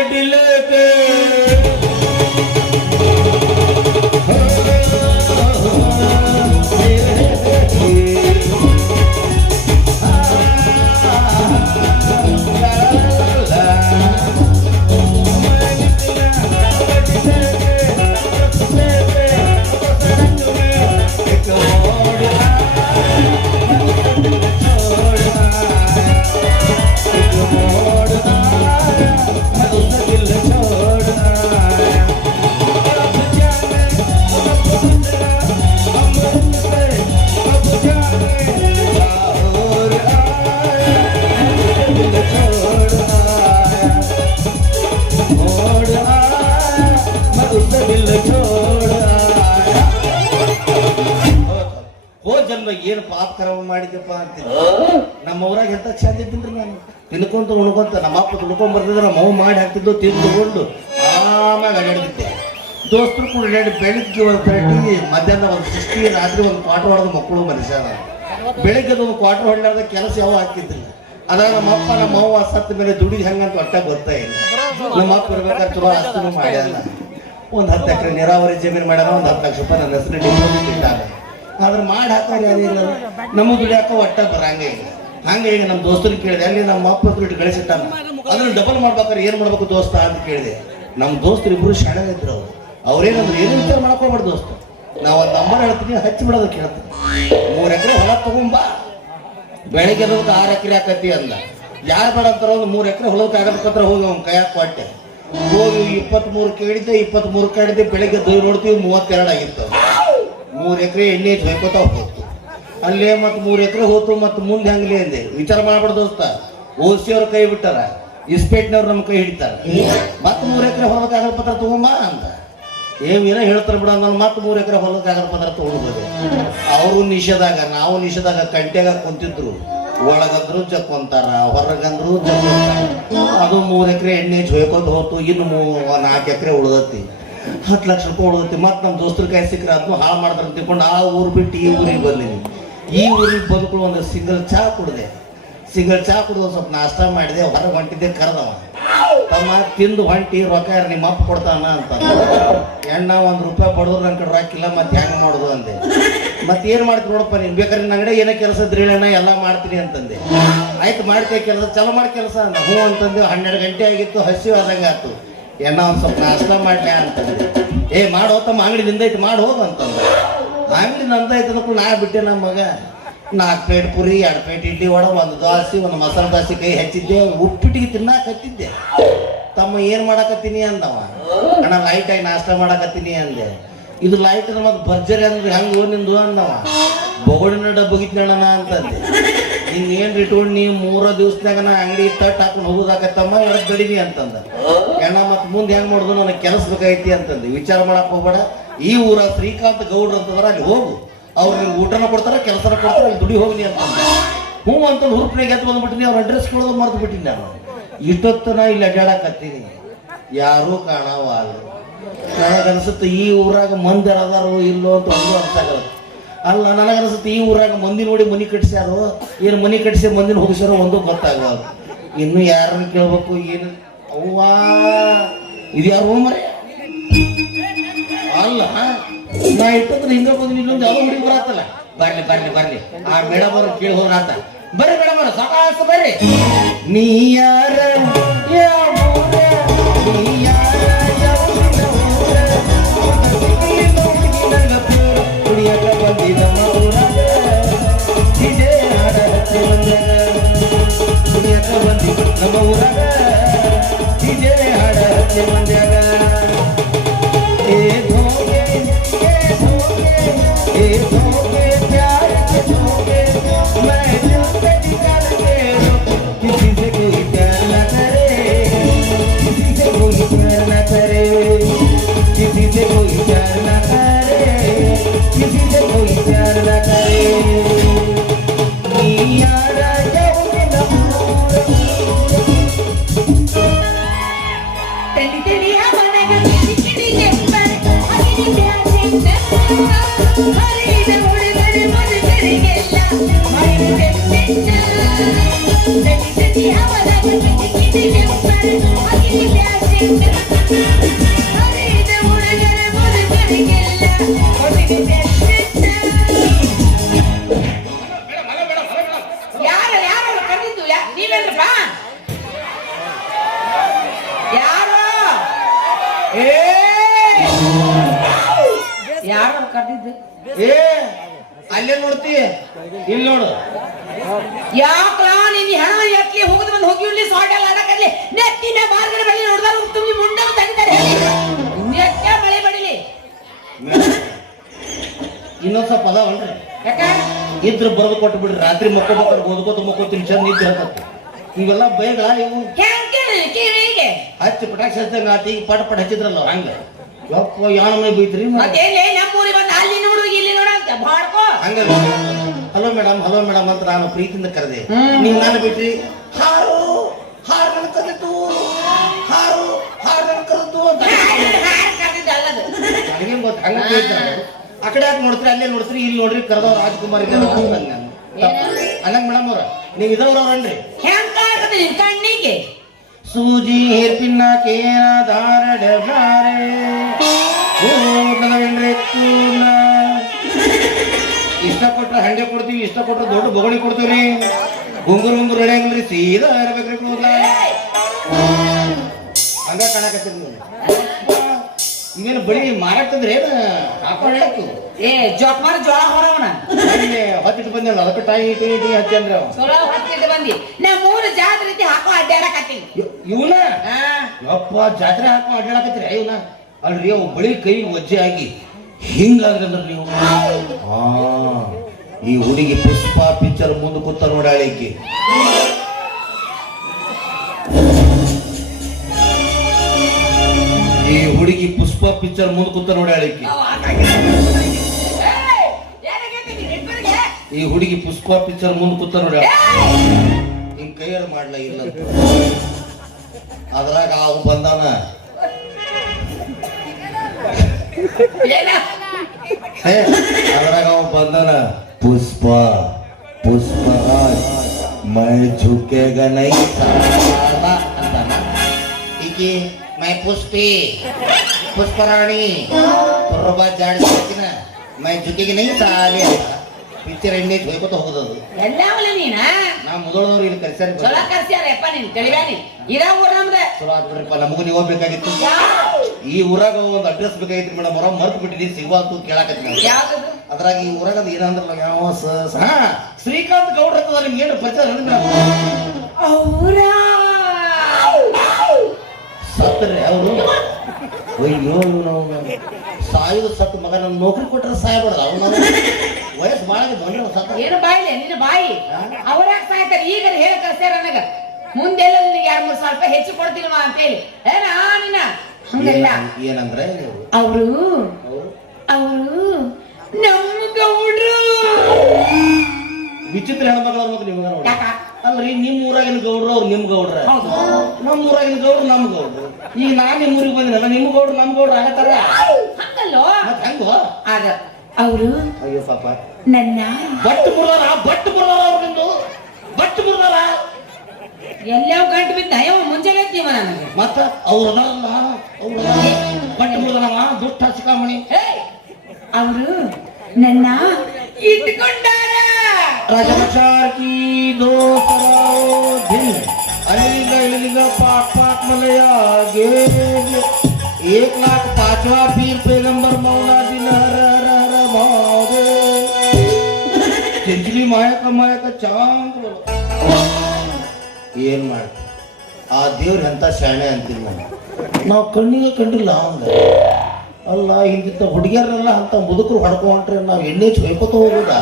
गड्डी लेके ಏನು ಪಾಪ ಕರವ ಮಾಡಿದಪ್ಪ ಅಂತೀನಿ. ನಮ್ಮ ಊರಾಗ ಎಂತ ಚಂದ ಇದ್ದೀನಿ ನಾನು ತಿನ್ಕೊಂತ ಉಣ್ಕೊಂತ ನಮ್ಮ ಅಪ್ಪ ತುಳ್ಕೊಂಡ್ ಬರ್ತಿದ್ರೆ ನಮ್ಮ ಅವು ಮಾಡಿ ಹಾಕ್ತಿದ್ದು ತಿಂದುಕೊಂಡು ಆಮ್ಯಾಗ ಅಡ್ಯಾಡ್ತಿದ್ದೆ. ದೋಸ್ತರು ಕೂಡ ಅಡ್ಯಾಡಿ ಬೆಳಿಗ್ಗೆ ಒಂದು 30 ಮಧ್ಯಾಹ್ನ ಒಂದು 60 ರಾತ್ರಿ ಒಂದು ಕ್ವಾರ್ಟರ್ ಹೊಡೆದ ಮಕ್ಕಳು ಮನುಷ್ಯ. ಬೆಳಿಗ್ಗೆ ಒಂದು ಕ್ವಾರ್ಟರ್ ಹೊಡೆದ ಕೆಲಸ ಯಾವ ಹಾಕಿದ್ದಿಲ್ಲ. ಅದಾಗ ನಮ್ಮ ಅಪ್ಪ ನಮ್ಮ ಅವ್ವ ಸತ್ತ ಮೇಲೆ ದುಡಿದು ಹೆಂಗಂತ ಒಟ್ಟ ಗೊತ್ತಾ ಇಲ್ಲ. ನಮ್ಮ ಅಪ್ಪ ಇರ್ಬೇಕಾದ್ರೆ ಚಲೋ ಆಸ್ತಿನೂ ಮಾಡ್ಯಾನ. ಒಂದು 10 ಎಕರೆ ನೀರಾವರಿ ಜಮೀನು ಮಾಡ್ಯಾನ. ಒಂದು 10 ಲಕ್ಷ ರೂಪಾಯಿ ನನ್ನ ಹೆಸರು ಡಿಪಾಸಿಟ್ ಇಟ್ಟಾಗ. ಆದ್ರೆ ಮಾಡಿ ಹಾಕೋರು ಯಾರಿಲ್ಲ. ನಮ್ಮ ದುಡಿಯಾಕ ಒಟ್ಟ ಬರಂಗೆ ಇಲ್ಲ. ಹಂಗೆ ಈಗ ನಮ್ಮ ದೋಸ್ತರಿಗೆ ಕೇಳಿದೆ, ಅಲ್ಲಿ ನಮ್ಮ ಅಪ್ಪ ದುಡ್ಡು ಗಳಿಸಿಟ್ಟಾನ, ಅದನ್ನು ಡಬಲ್ ಮಾಡ್ಬೇಕಾದ್ರೆ ಏನು ಮಾಡ್ಬೇಕು ದೋಸ್ತ ಅಂತ ಕೇಳಿದೆ. ನಮ್ಮ ದೋಸ್ತರು ಇಬ್ರು ಶಾಣೆ ಇದ್ರು. ಅವ್ರೇನಂದ್ರೆ ಏನು ವಿಚಾರ ಮಾಡ್ಕೊಬಾರ್ದು ದೋಸ್ತ, ನಾವು ಒಂದು ನಂಬರ್ ಹೇಳ್ತೀನಿ, ಹಚ್ಚಿ ಬಿಡೋದು ಕೇಳ್ತೀನಿ. 3 ಎಕರೆ ಹೊಲ ತಗೊಂಬ, ಬೆಳಿಗ್ಗೆ 6 ಎಕರೆ ಆಕತಿ ಅಂದ. ಯಾರು ಬೇಡ ಅಂತಾರ ಒಂದು 3 ಎಕರೆ ಹೊಲಕ್ಕೆ ಆಗಬೇಕಂದ್ರೆ ಹೋಗಿ ಅವ್ನ ಕೈಯಾಗ ಕೊಟ್ಟೆ. ಹೋಗಿ 23 ಕೇಳಿದ್ದೆ, 23 ಕೇಳಿದ್ದೆ. ಬೆಳಿಗ್ಗೆ ನೋಡ್ತೀವಿ 32 ಆಗಿತ್ತು. 3 ಎಕರೆ ಎಣ್ಣೆ ಹೊಯ್ಕೋತಾ ಹೋಗ್ತು. ಅಲ್ಲೇ ಮತ್ತು 3 ಎಕರೆ ಹೋತು. ಮತ್ತು ಮುಂದೆ ಹಂಗ್ಲಿ ಅಂದೆ. ವಿಚಾರ ಮಾಡ್ಬೇಡ ದೋಸ್ತ, ಓಸಿಯವ್ರ ಕೈ ಬಿಟ್ಟಾರ, ಇಸ್ಪೇಟ್ನವ್ರು ನಮ್ಮ ಕೈ ಹಿಡಿತಾರ. ಮತ್ತೆ 3 ಎಕರೆ ಹೊಲಕ್ಕೆ ಆಗಲ್ ಪತ್ರ ತಗೊಂಬ ಅಂತ ಏನೋ ಹೇಳ್ತಾರ ಬಿಡ. ನಾನು ಮತ್ತೆ 3 ಎಕರೆ ಹೊಲಕ್ಕೆ ಆಗಲ್ ಪತ್ರ ತಗೊಂಡ್ಬೋದು. ಅವರು ನಿಷೇಧಾಗ, ನಾವು ನಿಷೇಧಾಗ ಕಂಟ್ಯಾಗ ಕುಂತಿದ್ರು. ಒಳಗಂದ್ರು ಜಕ್ಕೊಂತಾರ, ಹೊರಗಂದ್ರು ಜಕ್ಕೊಂತಾರ. ಅದು 3 ಎಕರೆ ಎಣ್ಣೆ ಹೊಯ್ಕೊಂತ ಹೋತು. ಇನ್ನು 4 ಎಕರೆ ಉಳ್ದತಿ. 10 ಲಕ್ಷ ರೂಪಾಯಿ ಉಳ್ದತಿ. ಮತ್ತೆ ನಮ್ಮ ದೋಸ್ತರ ಕೈ ಸಿಕ್ಕರೆ ಅದನ್ನು ಹಾಳು ಮಾಡ್ತಾರೆ ಅಂತ ತಿಳ್ಕೊಂಡು ಆ ಊರು ಬಿಟ್ಟು ಈ ಊರಿಗೆ ಬಂದೀನಿ. ಈ ಊರಿಗೆ ಬದುಕಲು ಒಂದು ಸಿಂಗಲ್ ಚಹಾ ಕುಡಿದೆ. ಸಿಂಗಲ್ ಚಹಾ ಕುಡಿದು ಒಂದು ಸ್ವಲ್ಪ ನಾಷ್ಟ ಮಾಡಿದೆ. ಹೊರಗೆ ಹೊಂಟಿದ್ದೆ. ಕರೆದವ, ತಮ್ಮ ತಿಂದು ಹೊಂಟಿ ರೊಕ್ಕ ಯಾರು ನಿಮ್ಮ ಅಪ್ಪ ಕೊಡ್ತಾನ ಅಂತ. ಎಣ್ಣ 1 ರೂಪಾಯಿ ಬಡದ್ರು ನನ್ನ ಕಡೆ ರೊಕ್ಕಿಲ್ಲ, ಮತ್ತೆ ಹೆಂಗೆ ಮಾಡೋದು ಅಂದೆ. ಮತ್ತೆ ಏನು ಮಾಡ್ತೀನಿ ನೋಡಪ್ಪ, ನೀನು ಬೇಕಾದ್ರೆ ನನ್ನ ಕಡೆ ಏನೋ ಕೆಲಸ ಇದ್ರೇಣ ಎಲ್ಲ ಮಾಡ್ತೀನಿ ಅಂತಂದೆ. ಆಯ್ತು ಮಾಡ್ತೇವೆ ಕೆಲಸ, ಚಲೋ ಮಾಡಿ ಕೆಲಸ ಅಂದ. ಹ್ಞೂ ಅಂತಂದು. 12 ಗಂಟೆ ಆಗಿತ್ತು, ಹಸಿವು ಆದಂಗೆ ಆಯ್ತು. ಎಣ್ಣ ಒಂದು ಸ್ವಲ್ಪ ನಾಷ್ಟ ಮಾಡ್ಲಾ ಅಂತಂದೆ. ಮಾಡೋ ತಮ್ಮ ಅಂಗಡಿ ನಿಂದೈತಿ, ಮಾಡಿ ಹೋಗು ಅಂತಂದ. ಅಂಗಡಿ ನಂದೈತೆ ಅನ್ನೋಕ್ಕೂ ನಾ ಬಿಟ್ಟೆ. ನಮ್ಮ ಮಗ 4 ಪ್ಲೇಟ್ ಪುರಿ, 2 ಪ್ಲೇಟ್ ಇಡ್ಲಿ ವಡ, 1 ದೋಸೆ, 1 ಮಸಾಲೆ ದೋಸೆ ಕೈ ಹಚ್ಚಿದ್ದೆ. ಉಪ್ಪಿಟ್ಟಿಗೆ ತಿನ್ನಾಕತ್ತಿದ್ದೆ. ತಮ್ಮ ಏನು ಮಾಡಾಕತ್ತೀನಿ ಅಂದವ. ಅಣ್ಣ ಲೈಟಾಗಿ ನಾಷ್ಟ ಮಾಡಾಕತ್ತೀನಿ ಅಂದೆ. ಇದು ಲೈಟ್ ಮತ್ತೆ ಭರ್ಜರಿ ಅಂದ್ರೆ ಹೆಂಗೆ ನಿಂದು ಅಂದವ. ಬೊಗಡಿನ ಡಬ್ಬಗಿತ್ನಣ್ಣ ಅಂತಂದೆ. ಇನ್ನೇನು ಇಟ್ಕೊಂಡು ನೀವು 3 ದಿವಸನಾಗ ನಾ ಅಂಗಡಿ ತಟ್ಟು ಹಾಕೊಂಡು ಹೋಗೋದಾಗತ್ತಮ್ಮ, ಎಳಕ್ ಗಡಿನಿ ಅಂತಂದ. ಎಣ್ಣ ಮತ್ತೆ ಮುಂದೆ ಹೆಂಗೆ ಮಾಡೋದು, ನನಗೆ ಕೆಲಸ ಬೇಕಾಯ್ತಿ ಅಂತಂದೆ. ವಿಚಾರ ಮಾಡಕ್ಕೆ ಹೋಗ್ಬೇಡ, ಈ ಊರ ಶ್ರೀಕಾಂತ್ ಗೌಡ್ರು ಅಂತಂದ್ರೆ ಅಲ್ಲಿ ಹೋಗು, ಅವ್ರು ನಿಮ್ಗೆ ಊಟನ ಕೊಡ್ತಾರೆ, ಕೆಲಸನ ಕೊಡ್ತಾರೆ, ಅಲ್ಲಿ ದುಡಿ ಹೋಗಿ ಅಂತ. ಹ್ಞೂ ಅಂತ ಹುರುಪ್ನಾಗ ಎದ್ದು ಬಂದ್ಬಿಟ್ಟಿನಿ. ಅವ್ರ ಅಡ್ರೆಸ್ ಕೊಡೋದು ಮರ್ತು ಬಿಟ್ಟಿನಿ ನಾನು. ಇಷ್ಟೊತ್ತು ನಾ ಇಲ್ಲಿ ಅಡ್ಡಾಡಕತ್ತೀನಿ, ಯಾರೂ ಕಾಣವಲ್ಲ. ನನಗನ್ಸುತ್ತೆ ಈ ಊರಾಗ ಮಂದಿ ಅದಾರೋ ಇಲ್ಲೋ ಅಂತ ಒಂದು ಅನ್ಸಾಗಲ್ಲ. ಅಲ್ಲ, ನನಗನ್ಸುತ್ತೆ ಈ ಊರಾಗ ಮಂದಿ ನೋಡಿ ಮನೆ ಕಟ್ಸ್ಯಾರೋ, ಏನು ಮನೆ ಕಟ್ಸಿ ಮಂದಿನ ಹೋಗಿಸ್ಯಾರೋ ಒಂದು ಗೊತ್ತಾಗಲ್ಲ. ಇನ್ನು ಯಾರನ್ನ ಕೇಳ್ಬೇಕು ಏನು. ಅವ್ವಾ ಇದು ಯಾರು ಮರೆ ಅಲ್ಲ, ನಾ ಇಟ್ಟಂದ್ರೆ ಹಿಂಗ ಬಂದು ಇಲ್ಲೊಂದು ಯಾವ ಹುಡುಗಿ ಬರತ್ತಲ್ಲ. ಬರ್ಲಿ ಬರ್ಲಿ ಬರ್ಲಿ, ಆ ಮೇಡಮ್ ಅವ್ರ ಕೇಳಿ ಹೋಗ್ರಾತ. ಬರ್ರಿ ಮೇಡಮ್ ಅವ್ರ ಸಾಕಾಸ ಬರ್ರಿ. ನೀ ಯಾರ ಕುಡಿಯಕ ಬಂದಿದ ಊರಾಗ, ಇದೇ ಹಾಡ ಹಚ್ಚಿ ಬಂದಾಗ. ಕುಡಿಯಕ ಬಂದಿ ನಮ್ಮ ಊರಾಗ, ಇದೇ ಹಾಡ ಹಚ್ಚಿ ಬಂದಾಗ. प्यार के धोखे मैं दिल से निकाल के किसी से कोई प्यार न करे, किसी से कोई प्यार न करे, किसी से कोई प्यार न करे, किसी से कोई प्यार न करे. यारा जाओगे न ಯಾರು ಯಾರು ಕರೆದಿದ್ದು ನೀವೇನ್ರಪ್ಪ ಯಾರು ಯಾರು ಕರೆದಿದ್ದು ಏ ಅಲ್ಲೇ ನೋಡ್ತಿ ಇಲ್ಲಿ ನೋಡು ಯಾಕ ನೀನ್ ಹಣ ಎತ್ಲಿ ಹೋಗುದು ಬಂದು ಹೋಗಿ ಇಲ್ಲಿ ಸಾಟಲ್ ಆಡಕಲ್ಲಿ ನೆತ್ತಿನ ಬಾರ್ಗಡೆ ಬಳಿ ನೋಡ್ದಾರ ತುಂಬಿ ಮುಂಡ ತೆಗಿತಾರೆ ನೆಕ್ಕ ಮಳೆ ಬಡಿಲಿ ಇನ್ನೊಂದ್ ಸ್ವಲ್ಪ ಅದಾವಲ್ರಿ ಯಾಕ ಇದ್ರ ಬರೆದು ಕೊಟ್ಟು ಬಿಡ್ರಿ ರಾತ್ರಿ ಮಕ್ಕೋಬೇಕಾದ್ರೆ ಓದ್ಕೋತೀನಿ ಚಂದ ನಿದ್ದೆ ಹತ್ತತ್ತೆ ಇವೆಲ್ಲ ಬೈಗಳ ಇವು ಕಿವಿಗೆ ಹಚ್ಚಿ ಪಟಾಕ್ಷಿ ಹಚ್ಚಂಗ ಆತಿ ಪಟ ಪಟ ಹಚ್ಚಿದ್ರಲ್ಲ ಹಂಗ ಯಪ್ಪ ಯಾನ ಬೈತ್ರಿ ಮತ್ತೇನೆ ನಮ್ಮೂರಿಗೆ ಬಂದು ಅಲ್ಲಿ ನೋಡು ಇಲ್ಲಿ ನೋಡು ಅಂತ ಬಾಡ್ಕೋ ಹಂಗ ಹಲೋ ಮೇಡಮ್ ಅಂತ ನಾನು ಪ್ರೀತಿಯಿಂದ ಕರೆದೆ ನೀವು ನಾನು ಬಿಟ್ರಿ ಹಾರು ಹಾರು ನನ್ನ ಕರೆದಿತ್ತು ಹಾರು ಹಾರು ನನ್ನ ಕರೆದಿತ್ತು ಅಂತ ಕರೆದಿದ್ದು ಅಲ್ಲದು ನನಗೇನ್ ಗೊತ್ತ ಹಂಗ ಆ ಕಡೆ ಯಾಕೆ ನೋಡ್ತೀರಿ ಅಲ್ಲೇ ನೋಡ್ತೀರಿ ಇಲ್ಲಿ ನೋಡ್ರಿ ಕರೆದವ್ರ ರಾಜ್ಕುಮಾರ್ ಅನ್ನಂಗ ಮೇಡಮ್ ಅವ್ರ ನೀವು ಇದವ್ರವ್ರನ್ರಿ ಹೆಂಗ್ ಕಾಣಕತ್ತೆ ನಿನ್ ಕಣ್ಣಿಗೆ ಸೂಜಿ ಹೇರ್ಪಿನ್ನ ಕೇನ ದಾರ ಡಬಾರೆ ಇಷ್ಟಪಟ್ರೆ ಹಂಡೆ ಕೊಡ್ತೀವಿ ಇಷ್ಟಪಟ್ರೆ ದೊಡ್ಡ ಬೊಗಣಿ ಕೊಡ್ತೀವ್ರಿ ಗುಂಗುರು ಹೊಡೆಯಂಗಿಲ್ರಿ ಸೀದಾ ಇರ್ಬೇಕ್ರಿ ಕೂದಲ ಹಂಗ ಕಾಣಕತ್ತೀರಿ ನೀವು ಇವೇನು ಬಳಿ ಮಾರಾಕ್ತದ್ರಿ ಏನ ಹಾಕೊಂಡು ಏ ಜೋಕ್ಮಾರ ಜೋಳ ಹೊರವನ ಹೊತ್ತಿಟ್ಟು ಬಂದಿಲ್ಲ ಅದಕ್ಕೆ ಟೈ ಹಚ್ಚಂದ್ರ ಚಲೋ ಹೊತ್ತಿಟ್ಟು ಬಂದಿ ನಾ ಮೂರು ಜಾತ್ರೆ ರೀತಿ ಹಾಕೋ ಅಡ್ಡಾಡಕತ್ತೀನಿ ಇವನ ಯಪ್ಪ ಜಾತ್ರೆ ಹಾಕೋ ಅಡ್ಡಾಡಕತ್ತೀರಿ ಇವನ ಅಲ್ರಿ ಅವ್ ಬಳಿ ಕೈ ಒಜ್ಜೆ ಆಗಿ ಹಿಂಗಾದ್ರಂದ್ರ ನೀವು ಈ ಹುಡುಗಿ ಪುಷ್ಪ ಪಿಕ್ಚರ್ ಮುಂದೆ ಕೂತ ನೋಡಾಳಿಕೆ ಈ ಹುಡುಗಿ ಪುಷ್ಪ ಪಿಕ್ಚರ್ ಮುಂದೆ ಕೂತ ನೋಡಾಳಿಕೆ ಈ ಹುಡುಗಿ ಪುಷ್ಪ ಪಿಕ್ಚರ್ ಮುಂದೆ ಕೂತ ನೋಡ ಹಿಂಗ್ ಕೈಯಾರ ಮಾಡ್ಲ ಇಲ್ಲ ಅದ್ರಾಗ ಅವ್ ಬಂದಾನ ಅದ್ರಾಗ ಅವ್ ಬಂದಾನ ಪುಷ್ಪ ಪುಷ್ಪ ಮೈ ಝುಕೆಗ ನೈ ಅಂತಾನ ಈಕಿ ಮೈ ಪುಷ್ಪಿ ಪುಷ್ಪರಾಣಿ ಪುರ್ಬ ಜಾಡಿಸಿನ ಮೈ ಝುಕೆಗೆ ನೈ ಸಾಲಿ ಅಂತ ಪಿಕ್ಚರ್ ಎಣ್ಣೆ ಹೋಯ್ಕೋತ ಹೋಗುದದು ಎಲ್ಲಾವಲ್ಲ ನೀನ ನಾ ಮೊದಲದವ್ರು ಇಲ್ಲಿ ಕರ್ಸ್ಯಾರ ಚಲೋ ಕರ್ಸ್ಯಾರಪ್ಪ ನೀನ್ ತಿಳಿವ್ಯಾನಿ ಇದ ಊರ ನಮ್ದ ಚಲೋ ಆದ್ಬಿಡ್ರಿಪ್ಪ ನಮಗೂ ನೀವು ಹೋಗ್ಬೇಕಾಗಿತ್ತು ಈ ಊರಾಗ ಒಂದು ಅಡ್ರೆಸ್ ಬೇಕಾಗಿತ್ತು ಮೇಡಮ್ ಅವ್ರ ಮರ್ತು ಬಿಟ್ಟಿನಿ ಸಿಗುವಂತೂ ಕೇಳಾಕತ್ತೀನಿ ಯಾವ್ದದು ಅದ್ರಾಗ ಈ ಊರಾಗ ಅದು ಏನಂದ್ರಲ್ಲ ಯಾವ ಶ್ರೀಕಾಂತ್ ಗೌಡ್ರ ಹತ್ತದ ನಿಮ್ಗೆ ಏನು ಪರಿಚಯ ಅವ್ರ ಸತ್ತರೆ ಅವರು ಅಯ್ಯೋ ನಾವು ಸಾಯುದು ಸತ್ತು ಮಗ ನನ್ನ ನೌಕರಿ ಕೊಟ್ಟರೆ ಸಾಯಬಾರ್ದು ಅವ್ನು ವಯಸ್ಸು ಭಾಳ ಬಂದ್ರೆ ಸತ್ತ ಏನು ಬಾಯಿಲೆ ನಿನ್ನ ಬಾಯಿ ಅವ್ರ್ಯಾಕ ಸಾಯ್ತಾರೆ ಈಗ ಹೇಳ ಕಳ್ಸ್ಯಾರ ನನಗ ಮುಂದೆಲ್ಲ ನಿನಗೆ 2-3 ಸಾವಿರ ರೂಪಾಯಿ ಹೆಚ್ಚು ಕೊಡ್ತಿಲ್ವಾ ಅಂತ ಹೇಳಿ ಏನ ನಿನ್ನ ಹಂಗಲ್ಲ ಏನಂದ್ರೆ ಅವರು ನಮ್ಮ ಗೌಡ್ರು ವಿಚಿತ್ರ ಹೆಣ್ಮಕ್ಳು ಅನ್ಬೇಕು ನಿಮ್ಗೆ ನೋಡಿ ಅಲ್ರಿ ನಿಮ್ಮ ಊರಾಗಿನ ಗೌಡ್ರು ಅವ್ರು ನಿಮ್ ಗೌಡ್ರ ನಮ್ಮ ಊರಾಗಿನ ಗೌಡ್ರು ನಮ್ ಗೌಡ್ರು ಈಗ ನಾನ್ ನಿಮ್ಮ ಊರಿಗೆ ಬಂದಿನಲ್ಲ ನಿಮ್ಮ ಗೌಡ್ರು ನಮ್ ಗೌಡ್ರು ಆಗತ್ತಾರ ಹಂಗಲ್ಲೋ ಮತ್ ಹೆಂಗೋ ಆಗ ಅವರು ಅಯ್ಯೋ ಪಾಪ ನನ್ನ ಬಟ್ ಬುರ್ದಾರ ಅವ್ರು ನಿಮ್ದು ಬಟ್ ಬುರ್ದಾರ ಎಲ್ಲಾವ್ ಗಂಟು ಬಿದ್ದ ಅಯ್ಯೋ ಮುಂಜಾನೆ ಎತ್ತೀವ ನನಗೆ ಮತ್ತ ಅವ್ರು ಅದಾರಲ್ಲ ಅವ್ರು ಬಟ್ ಬುರ್ದಾರವ ದುಡ್ಡು ಹಚ್ಕಾಮಣಿ ಅವರು ನನ್ನ ಇಟ್ಕೊಂಡಾರ राजमचार की दो दिन अलीगा इलीगा पाक पाक मलया गे 1,05,000 पीर पैगंबर मौला दिन हर हर हर भावे चिंचली माया का चांद बोलो ಏನ್ ಮಾಡ ಆ ದೇವ್ರ ಅಂತ ಶಾಣೆ ಅಂತೀನಿ ನಾವು ಕಣ್ಣಿಗೆ ಕಂಡಿಲ್ಲ ಹಂಗ ಅಲ್ಲ ಹಿಂದಿದ್ದ ಹುಡುಗಿಯರೆಲ್ಲ ಅಂತ ಮುದುಕರು ಹೊಡ್ಕೊಂಡ್ರೆ ನಾವು ಎಣ್ಣೆ ಹೊಯ್ಕೋತ ಹೋಗುದ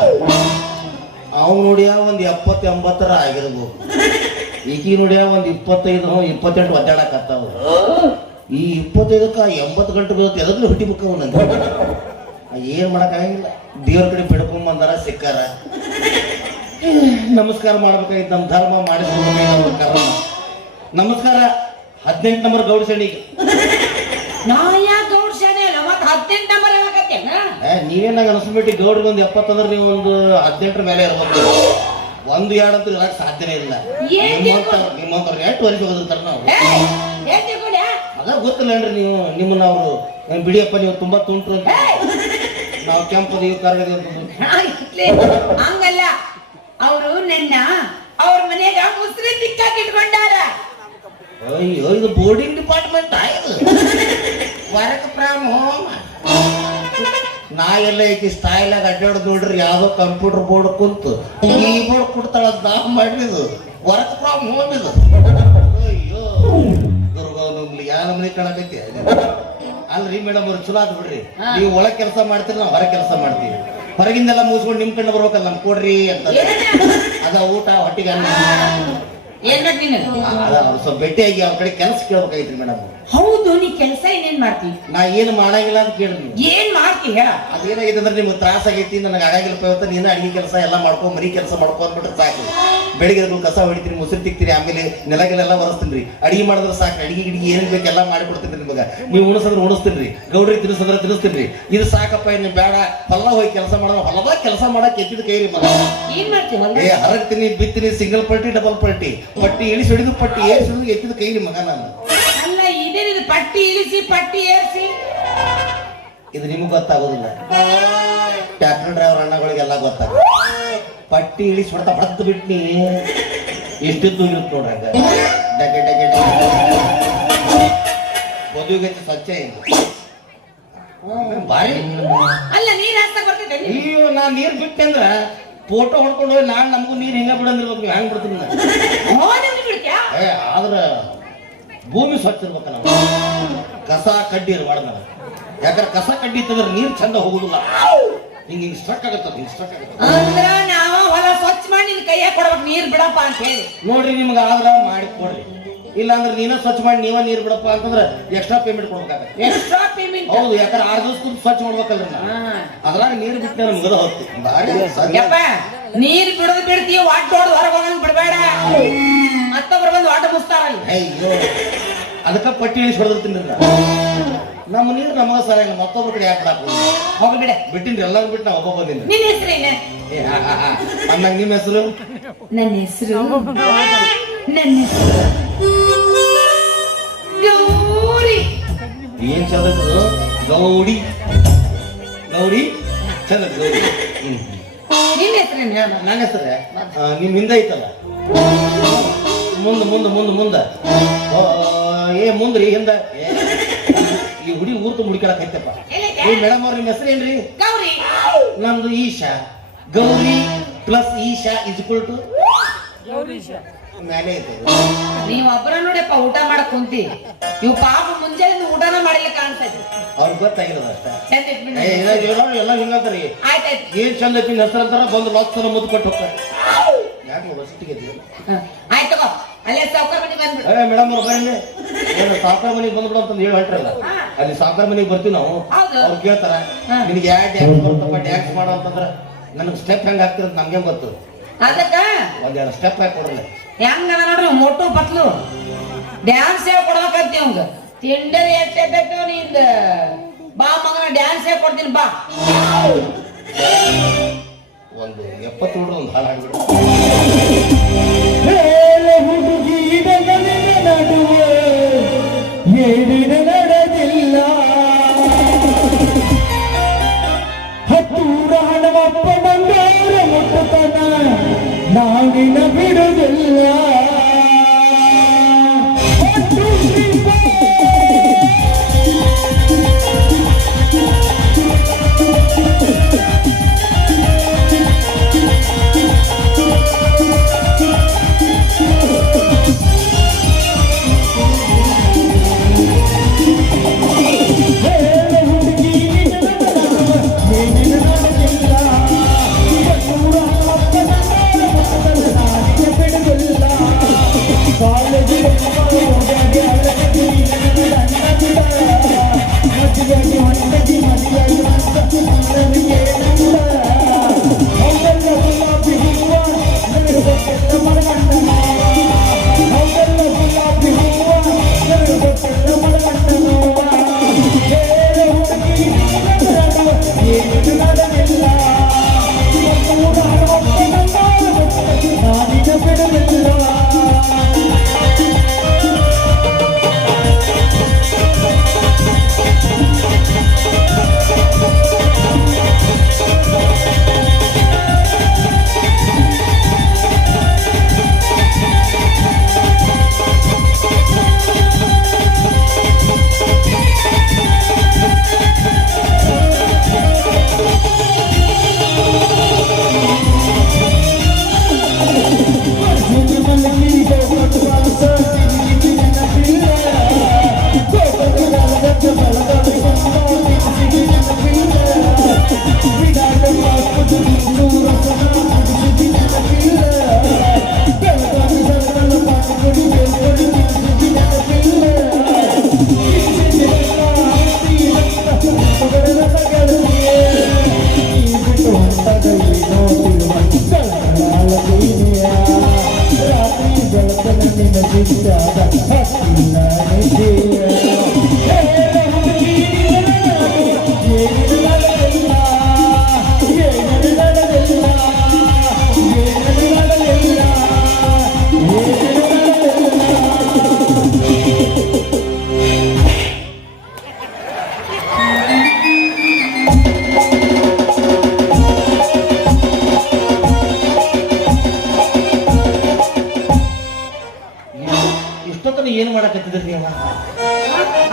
ಅವ್ನು ನೋಡಿಯ ಒಂದು 70-80 ಆಗಿರ್ಬೋದು ಈಕಿ ನೋಡಿಯ ಒಂದು 25-28 ಒದ್ದಾಡಕತ್ತಾವ ಈ 25ಕ್ಕೆ 80 ಗಂಟೆ ಬೀಳುತ್ತೆ ಎದಕ್ಕೂ ಹುಟ್ಟಿಬೇಕು ಅವನಂತ ಏನ್ ಮಾಡಕ್ಕಾಗಿಲ್ಲ ದೇವ್ರ ಕಡೆ ಬಿಡ್ಕೊಂಬಂದಾರ ಸಿಕ್ಕಾರ ನಮಸ್ಕಾರ ಮಾಡ್ಬೇಕಾಗಿತ್ತು ನಮ್ಮ ಧರ್ಮ ಮಾಡಿಸ್ಕೊಳ್ಬೇಕಾಗಿತ್ತು ಕರ್ಮ ನಮಸ್ಕಾರ 18 ನಂಬರ್ ಗೌಡ ಸಣಿಗೆ ನಂಬರ್ ನೀವೇನಾಗ ಅನಿಸ್ಬಿಟ್ಟು ಗೌಡ್ರಿಗೆ ಒಂದು 70 ಅಂದ್ರೆ ನೀವು ಒಂದು 18 ಮೇಲೆ ಇರ್ಬೋದು ಒಂದು ಎರಡು ಅಂತೂ ಇರಕ್ ಸಾಧ್ಯನೇ ಇಲ್ಲ. ಏನ್ ನಿಮ್ಮಂತವ್ರು ಎಷ್ಟು ವರ್ಷ ಹೋದಿರ್ತಾರ ನಾವು. ಏನ್ ತಿಳ್ಕೊಂಡ್ಯಾ? ಅದ ಗೊತ್ತಿಲ್ಲನ್ರಿ ನೀವು ನಿಮ್ಮನ್ನ ಅವರು ಬಿಡಿಯಪ್ಪ ನೀವು ತುಂಬಾ ತುಂಟ್ರು ಅಂತ ನಾವು ಕೆಂಪು ನೀವು ಕರಗದಿ ಅಂತ. ಹಂಗಲ್ಲ, ಅವರು ನನ್ನ ಅವ್ರ ಮನೆಯಾಗ ಮುಸ್ರಿ ತಿಕ್ಕಾಕಿ ಇಟ್ಕೊಂಡಾರ. ಅಯ್ಯೋ ಇದು ಬೋರ್ಡಿಂಗ್ ಡಿಪಾರ್ಟ್ಮೆಂಟ್ ಆಯ್ತು, ವರ್ಕ್ ಫ್ರಮ್ ಹೋಮ್. ನಾ ಎಲ್ಲ ಐತಿ ಸ್ಟೈಲ್ ಆಗಿ ಅಡ್ಡಾಡ್ ನೋಡ್ರಿ, ಯಾವ್ದೋ ಕಂಪ್ಯೂಟರ್ ಬೋರ್ಡ್ ಕುಂತು ಕೀಬೋರ್ಡ್ ಕೊಡ್ತಾಳ ನಾ ಮಾಡಿದ್ದು ವರ್ಕ್ ಫ್ರಮ್ ಹೋಮ್ ಇದು. ಅಯ್ಯೋ ದುರ್ಗ ಯಾವ ಮನೆ ಕಾಣಕೈತಿ. ಅಲ್ರಿ ಮೇಡಮ್ ಅವ್ರು ಚಲೋ ಆದ್ ಬಿಡ್ರಿ, ನೀವು ಒಳಗ್ ಕೆಲಸ ಮಾಡ್ತೀರಿ ನಾವು ಹೊರಗೆ ಕೆಲಸ ಮಾಡ್ತೀವಿ. ಹೊರಗಿಂದೆಲ್ಲ ಮುಗಿಸ್ಕೊಂಡು ನಿಮ್ ಕಣ್ಣು ಬರ್ಬೇಕಲ್ಲ ನಮ್ ಕೊಡ್ರಿ ಅಂತ. ಅದ ಊಟ ಹೊಟ್ಟಿಗೆ ಅನ್ನ ಏನ್ ಮಾಡಿ ನೀನು ಅದ ಅವ್ರು ಸ್ವಲ್ಪ ಭೇಟಿಯಾಗಿ ಅವ್ರ ಕಡೆ ಕೆಲಸ ಕೇಳ್ಬೇಕಾಗಿತ್ರಿ ಮೇಡಮ್. ಹೌದು, ನೀ ಕೆಲಸ ಏನೇನ್ ಮಾಡ್ತಿ? ನಾ ಏನು ಮಾಡಂಗಿಲ್ಲ ಅಂತ ಕೇಳಿ ನೀವು ಏನ್ ಮಾಡ್ತಿ ಹೇಳ. ಅದೇನಾಗೈತೆ ಅಂದ್ರೆ ನಿಮ್ಗೆ ತ್ರಾಸ ಆಗೈತಿ, ನನಗೆ ಆಗಾಗಿಲ್ಪ ಇವತ್ತು ನೀನು ಅಡಿಗೆ ಕೆಲಸ ಎಲ್ಲ ಮಾಡ್ಕೊ ಮರಿ ಕೆಲಸ ಮಾಡ್ಕೊ ಅಂದ್ಬಿಟ್ರೆ ಸಾಕು. ಬೆಳಿಗ್ಗೆ ಎದ್ದು ಕಸ ಹೊಡಿತೀರಿ, ಮುಸುರಿ ತಿಕ್ತೀರಿ, ಆಮೇಲೆ ನೆಲಗೆಲ್ಲ ಒರೆಸ್ತೀನಿ. ಅಡಿಗೆ ಮಾಡಿದ್ರೆ ಸಾಕು, ಅಡಿಗೆ ಗಿಡಿಗೆ ಏನ್ ಬೇಕು ಎಲ್ಲ ಮಾಡಿಕೊಡ್ತೀನಿ ನಿಮಗೆ. ನೀವು ಉಣಿಸಿದ್ರೆ ಉಣಿಸ್ತೀನಿ, ಗೌಡ್ರಿ ತಿನ್ನಿಸಿದ್ರೆ ತಿನ್ನಿಸ್ತೀನಿ. ಇದು ಸಾಕಪ್ಪ ಇನ್ನು ಬೇಡ, ಹೊಲ ಹೋಗಿ ಕೆಲಸ ಮಾಡೋ ಹೊಲದಾಗ ಕೆಲಸ ಮಾಡಕ್ ಎತ್ತಿದ ಕೈ ರೀ ಮಗ. ಏನ್ ಮಾಡ್ತೀವಿ? ಏ ಹರಗ್ತೀನಿ ಬಿತ್ತೀನಿ, ಸಿಂಗಲ್ ಪಟ್ಟಿ ಡಬಲ್ ಪಟ್ಟಿ, ಪಟ್ಟಿ ಇಳಿಸಿ ಹಿಡಿದು ಪಟ್ಟಿ ಏರಿಸಿ ಹಿಡಿದು ಎತ್ತಿದ ಕೈ ರೀ ಮಗ ನಾನು. ಅಲ್ಲ ಇದೇನಿದು ಪಟ್ಟಿ ಇಳಿಸಿ ಪಟ್ಟಿ ಏರಿಸಿ? ಇದು ನಿಮ್ಗೆ ಗೊತ್ತಾಗೋದಿಲ್ಲ, ಟ್ರ್ಯಾಕ್ಟರ್ ಡ್ರೈವರ್ ಅಣ್ಣಗಳಿಗೆಲ್ಲ ಗೊತ್ತಾಗ. ಪಟ್ಟಿ ಇಳಿಸಿ ಹೊಡ್ತಾ ಹೊಡೆದು ಬಿಟ್ನಿ ಎಷ್ಟಿದ್ದು ಇರುತ್ತೆ ನೋಡ್ರಿ, ಹಂಗ ಡಗೆ ಡಗೆ ಮದುವೆಗೆ ಸ್ವಚ್ಛ ಇಲ್ಲ ಬಾರಿ. ಅಲ್ಲ ನೀರ್ ಹಾಕ್ತಾ ಬರ್ತಿದ್ದೆ? ಅಯ್ಯೋ ನಾ ನೀರ್ ಬಿಟ್ಟೆ ಅಂದ್ರ ಫೋಟೋ ಹೊಡ್ಕೊಂಡು ಹೋಗಿ ನಾನ್ ನಮಗೂ ನೀರ್ ಹಿಂಗ ಬಿಡಂದಿರ್ಬೇಕು, ನೀವು ಹೆಂಗ್ ಬಿಡ್ತೀನಿ ಏ ಆದ್ರ ಭೂಮಿ ಸ್ವಚ್ಛ ಇರ್ಬೇಕ. ನಾವು ಕಸ ಕಡ್ಡಿ ಇರಬಾರ್ದು ನಾವು, ಯಾಕಂದ್ರೆ ಕಸ ಕಡ್ಡಿ ಇತ್ತಂದ್ರೆ ನೀರ್ ಚಂದ ಹೋಗುದಿಲ್ಲ, ಹಿಂಗ ಹಿಂಗ್ ಸ್ಟ್ರಕ್ ಆಗತ್ತ, ಹಿಂಗ್ ಸ್ಟ್ರಕ್ ಆಗತ್ತ. ಅಂದ್ರ ನಾವ ಹೊಲ ಸ್ವಚ್ಛ ಮಾಡಿ ನಿನ್ ಕೈಯಾಗ ಕೊಡ್ಬೇಕು ನೀರ್ ಬಿಡಪ್ಪ ಅಂತ ಹೇಳಿ. ನೋಡ್ರಿ ನಿಮ್ಗೆ ಆದ್ರ ಮಾಡಿ ಕೊಡ್ರಿ, ಇಲ್ಲ ಅಂದ್ರೆ ನೀನ ಸ್ವಚ್ಛ ಮಾಡಿ ನೀವ ನೀರ್ ಬಿಡಪ್ಪ ಅಂತಂದ್ರೆ ಎಕ್ಸ್ಟ್ರಾ ಪೇಮೆಂಟ್ ಕೊಡ್ಬೇಕಾಗತ್ತೆ. Extra payment? ಹೌದು, ಯಾಕಂದ್ರೆ 6 ದಿವಸ ಸ್ವಚ್ಛ ಮಾಡ್ಬೇಕಲ್ರಿ ನಾ. ಅದ್ರಾಗ ನೀರ್ ಬಿಟ್ಟೆ ನಮ್ಗದ ಹೊತ್ತು ಬಾರಿ. ನೀರ್ ಬಿಡೋದು ಬಿಡ್ತೀವಿ, ವಾಟ್ ಹೊಡೆದು ಹೊರಗೆ ಹೋಗಂಗ್ ಬಿಡಬೇಡ, ಮತ್ತೊಬ್ರು ಬಂದು ವಾಟ ಮುಸ್ತಾರಲ್ಲ. ಅಯ್ಯೋ ಅದಕ್ಕ ಪಟ್ಟಿ ಇಳಿಸಿ ಹೊಡೆದಿರ್ತೀನಿ. ನಮ್ಮ ನೀರು ನಮಗ ಸರಿ ಇಲ್ಲ, ಮತ್ತೊಬ್ರ ಕಡೆ ಯಾಕೆ ಹಾಕೋದು? ಹೋಗ್ಬಿಡ ಬಿಟ್ಟಿನ್ರಿ ಎಲ್ಲರೂ ಬಿಟ್ಟು ನಾ ಒಬ್ಬ ಬಂದಿನಿ. ನಿನ್ನ ಹೆಸರು ಏನ? ಅಂದಾಗ ನಿಮ್ಮ ಹೆಸರು? ನನ್ನ ಹೆಸರು ಗೌರಿ. ಏನ್ ಚಂದ ಗೌಡಿ, ಗೌಡಿ ಚಂದ ಗೌಡಿ. ನಿನ್ನ ಹೆಸರೇನು ಹೇಳ? ನನ್ನ ಹೆಸರೇ ನಿಮ್ ಹಿಂದೆ ಐತಲ್ಲ, ಮುಂದ ಮುಂದ ಮುಂದ ಮುಂದ ಏ ಮುಂದ್ರಿ ಹಿಂದ. ಈ ಹುಡಿ ಊರ್ ತುಂಬ ಹುಡುಕಾಡಕ್ ಐತಪ್ಪ. ಮೇಡಮ್ ಅವ್ರ ನಿಮ್ಮ ಹೆಸರು ಏನ್ರಿ? ಗೌರಿ. ನಮ್ದು Isha. Gauri plus Isha is equal to ಮೇಲೆ ಐತೆ. ನೀವ್ ಒಬ್ಬರ ನೋಡಿಯಪ್ಪ ಊಟ ಮಾಡಕ್ ಕುಂತಿ, ಇವ್ ಪಾಪ ಮುಂಜಾನೆ ಊಟನ ಮಾಡಿಲ್ಲ ಕಾಣಿಸ್ತೈತಿ. ಅವ್ರಿಗೆ ಗೊತ್ತಾಗಿರೋದು ಅಷ್ಟ. ಎಲ್ಲ ಹಿಂಗಂತಾರಿ. ಆಯ್ತಾಯ್ತು, ಏನ್ ಚಂದ ಐತಿ ಹೆಸರು ಅಂತಾರ, ಬಂದು ಲಕ್ಷ ಮುದ್ದು ಕೊಟ್ಟು ಹೋಗ್ತಾರೆ. ಯಾಕೆ ವಸತಿಗೆ ಆಯ್ತು ಅಲ್ಲೇ ಸಾವುಕಾರ ಮನೆ ಬಂದ್ಬಿಡು. ಮೇಡಮ್ ಅವ್ರು ಬರೀ ಏನು ಸಾವುಕಾರ ಮನೆಗೆ ಬಂದ್ಬಿಡು ಅಂತಂದು ಹೇಳಿ ಹೊಂಟ್ರಲ್ಲ, ಅಲ್ಲಿ ಸಾವುಕಾರ ಮನೆಗೆ ಬರ್ತೀವಿ ನಾವು. ಅವ್ರು ಕೇಳ್ತಾರ ನಿನಗೆ ಯಾವ ಡ್ಯಾನ್ಸ್ ಬರ್ತಪ್ಪ ಡ್ಯಾನ್ಸ್ ಮಾಡೋ ಅಂತಂದ್ರ ನನಗೆ ಸ್ಟೆಪ್ ಹೆಂಗ್ ಹಾಕ್ತಿರೋದು ನಮ್ಗೆ ಗೊತ್ತು. ಅದಕ್ಕ ಒಂದೆರಡು ಸ್ಟೆಪ್ ಹಾಕಿ ಕೊಡಲ್ಲ. ಹೆಂಗ ನೋಡ್ರಿ ಮೋಟು ಪತ್ಲು ಡ್ಯಾನ್ಸ್ ಹೇಳಿ ಕೊಡ್ಬೇಕಂತಿ ಅವಂಗ. ತಿಂಡರಿ ಎಷ್ಟೈತೋ ನಿಂದ ಬಾ ಮಗನ ಡ್ಯಾನ್ಸ್ ಹೇಳಿ ಕೊಡ್ತೀನಿ ಬಾ. ಒಂದು 70 ಹುಡುಗ ಒಂದು ಹಾಲು ಹಾಡ್ಬಿಡು. ನಡೆದಿಲ್ಲ ಹತ್ತೂರ ಹಣವಪ್ಪ ಬಂಗಾರ ಮುಟ್ಟತನ ನಾಡಿನ ಬಿಡುವುದಿಲ್ಲ. ಬಿಡುವುದಿಲ್ಲ ಏನ್ ಮಾಡಕತ್ತಿದ್ರಿ ನೀವು?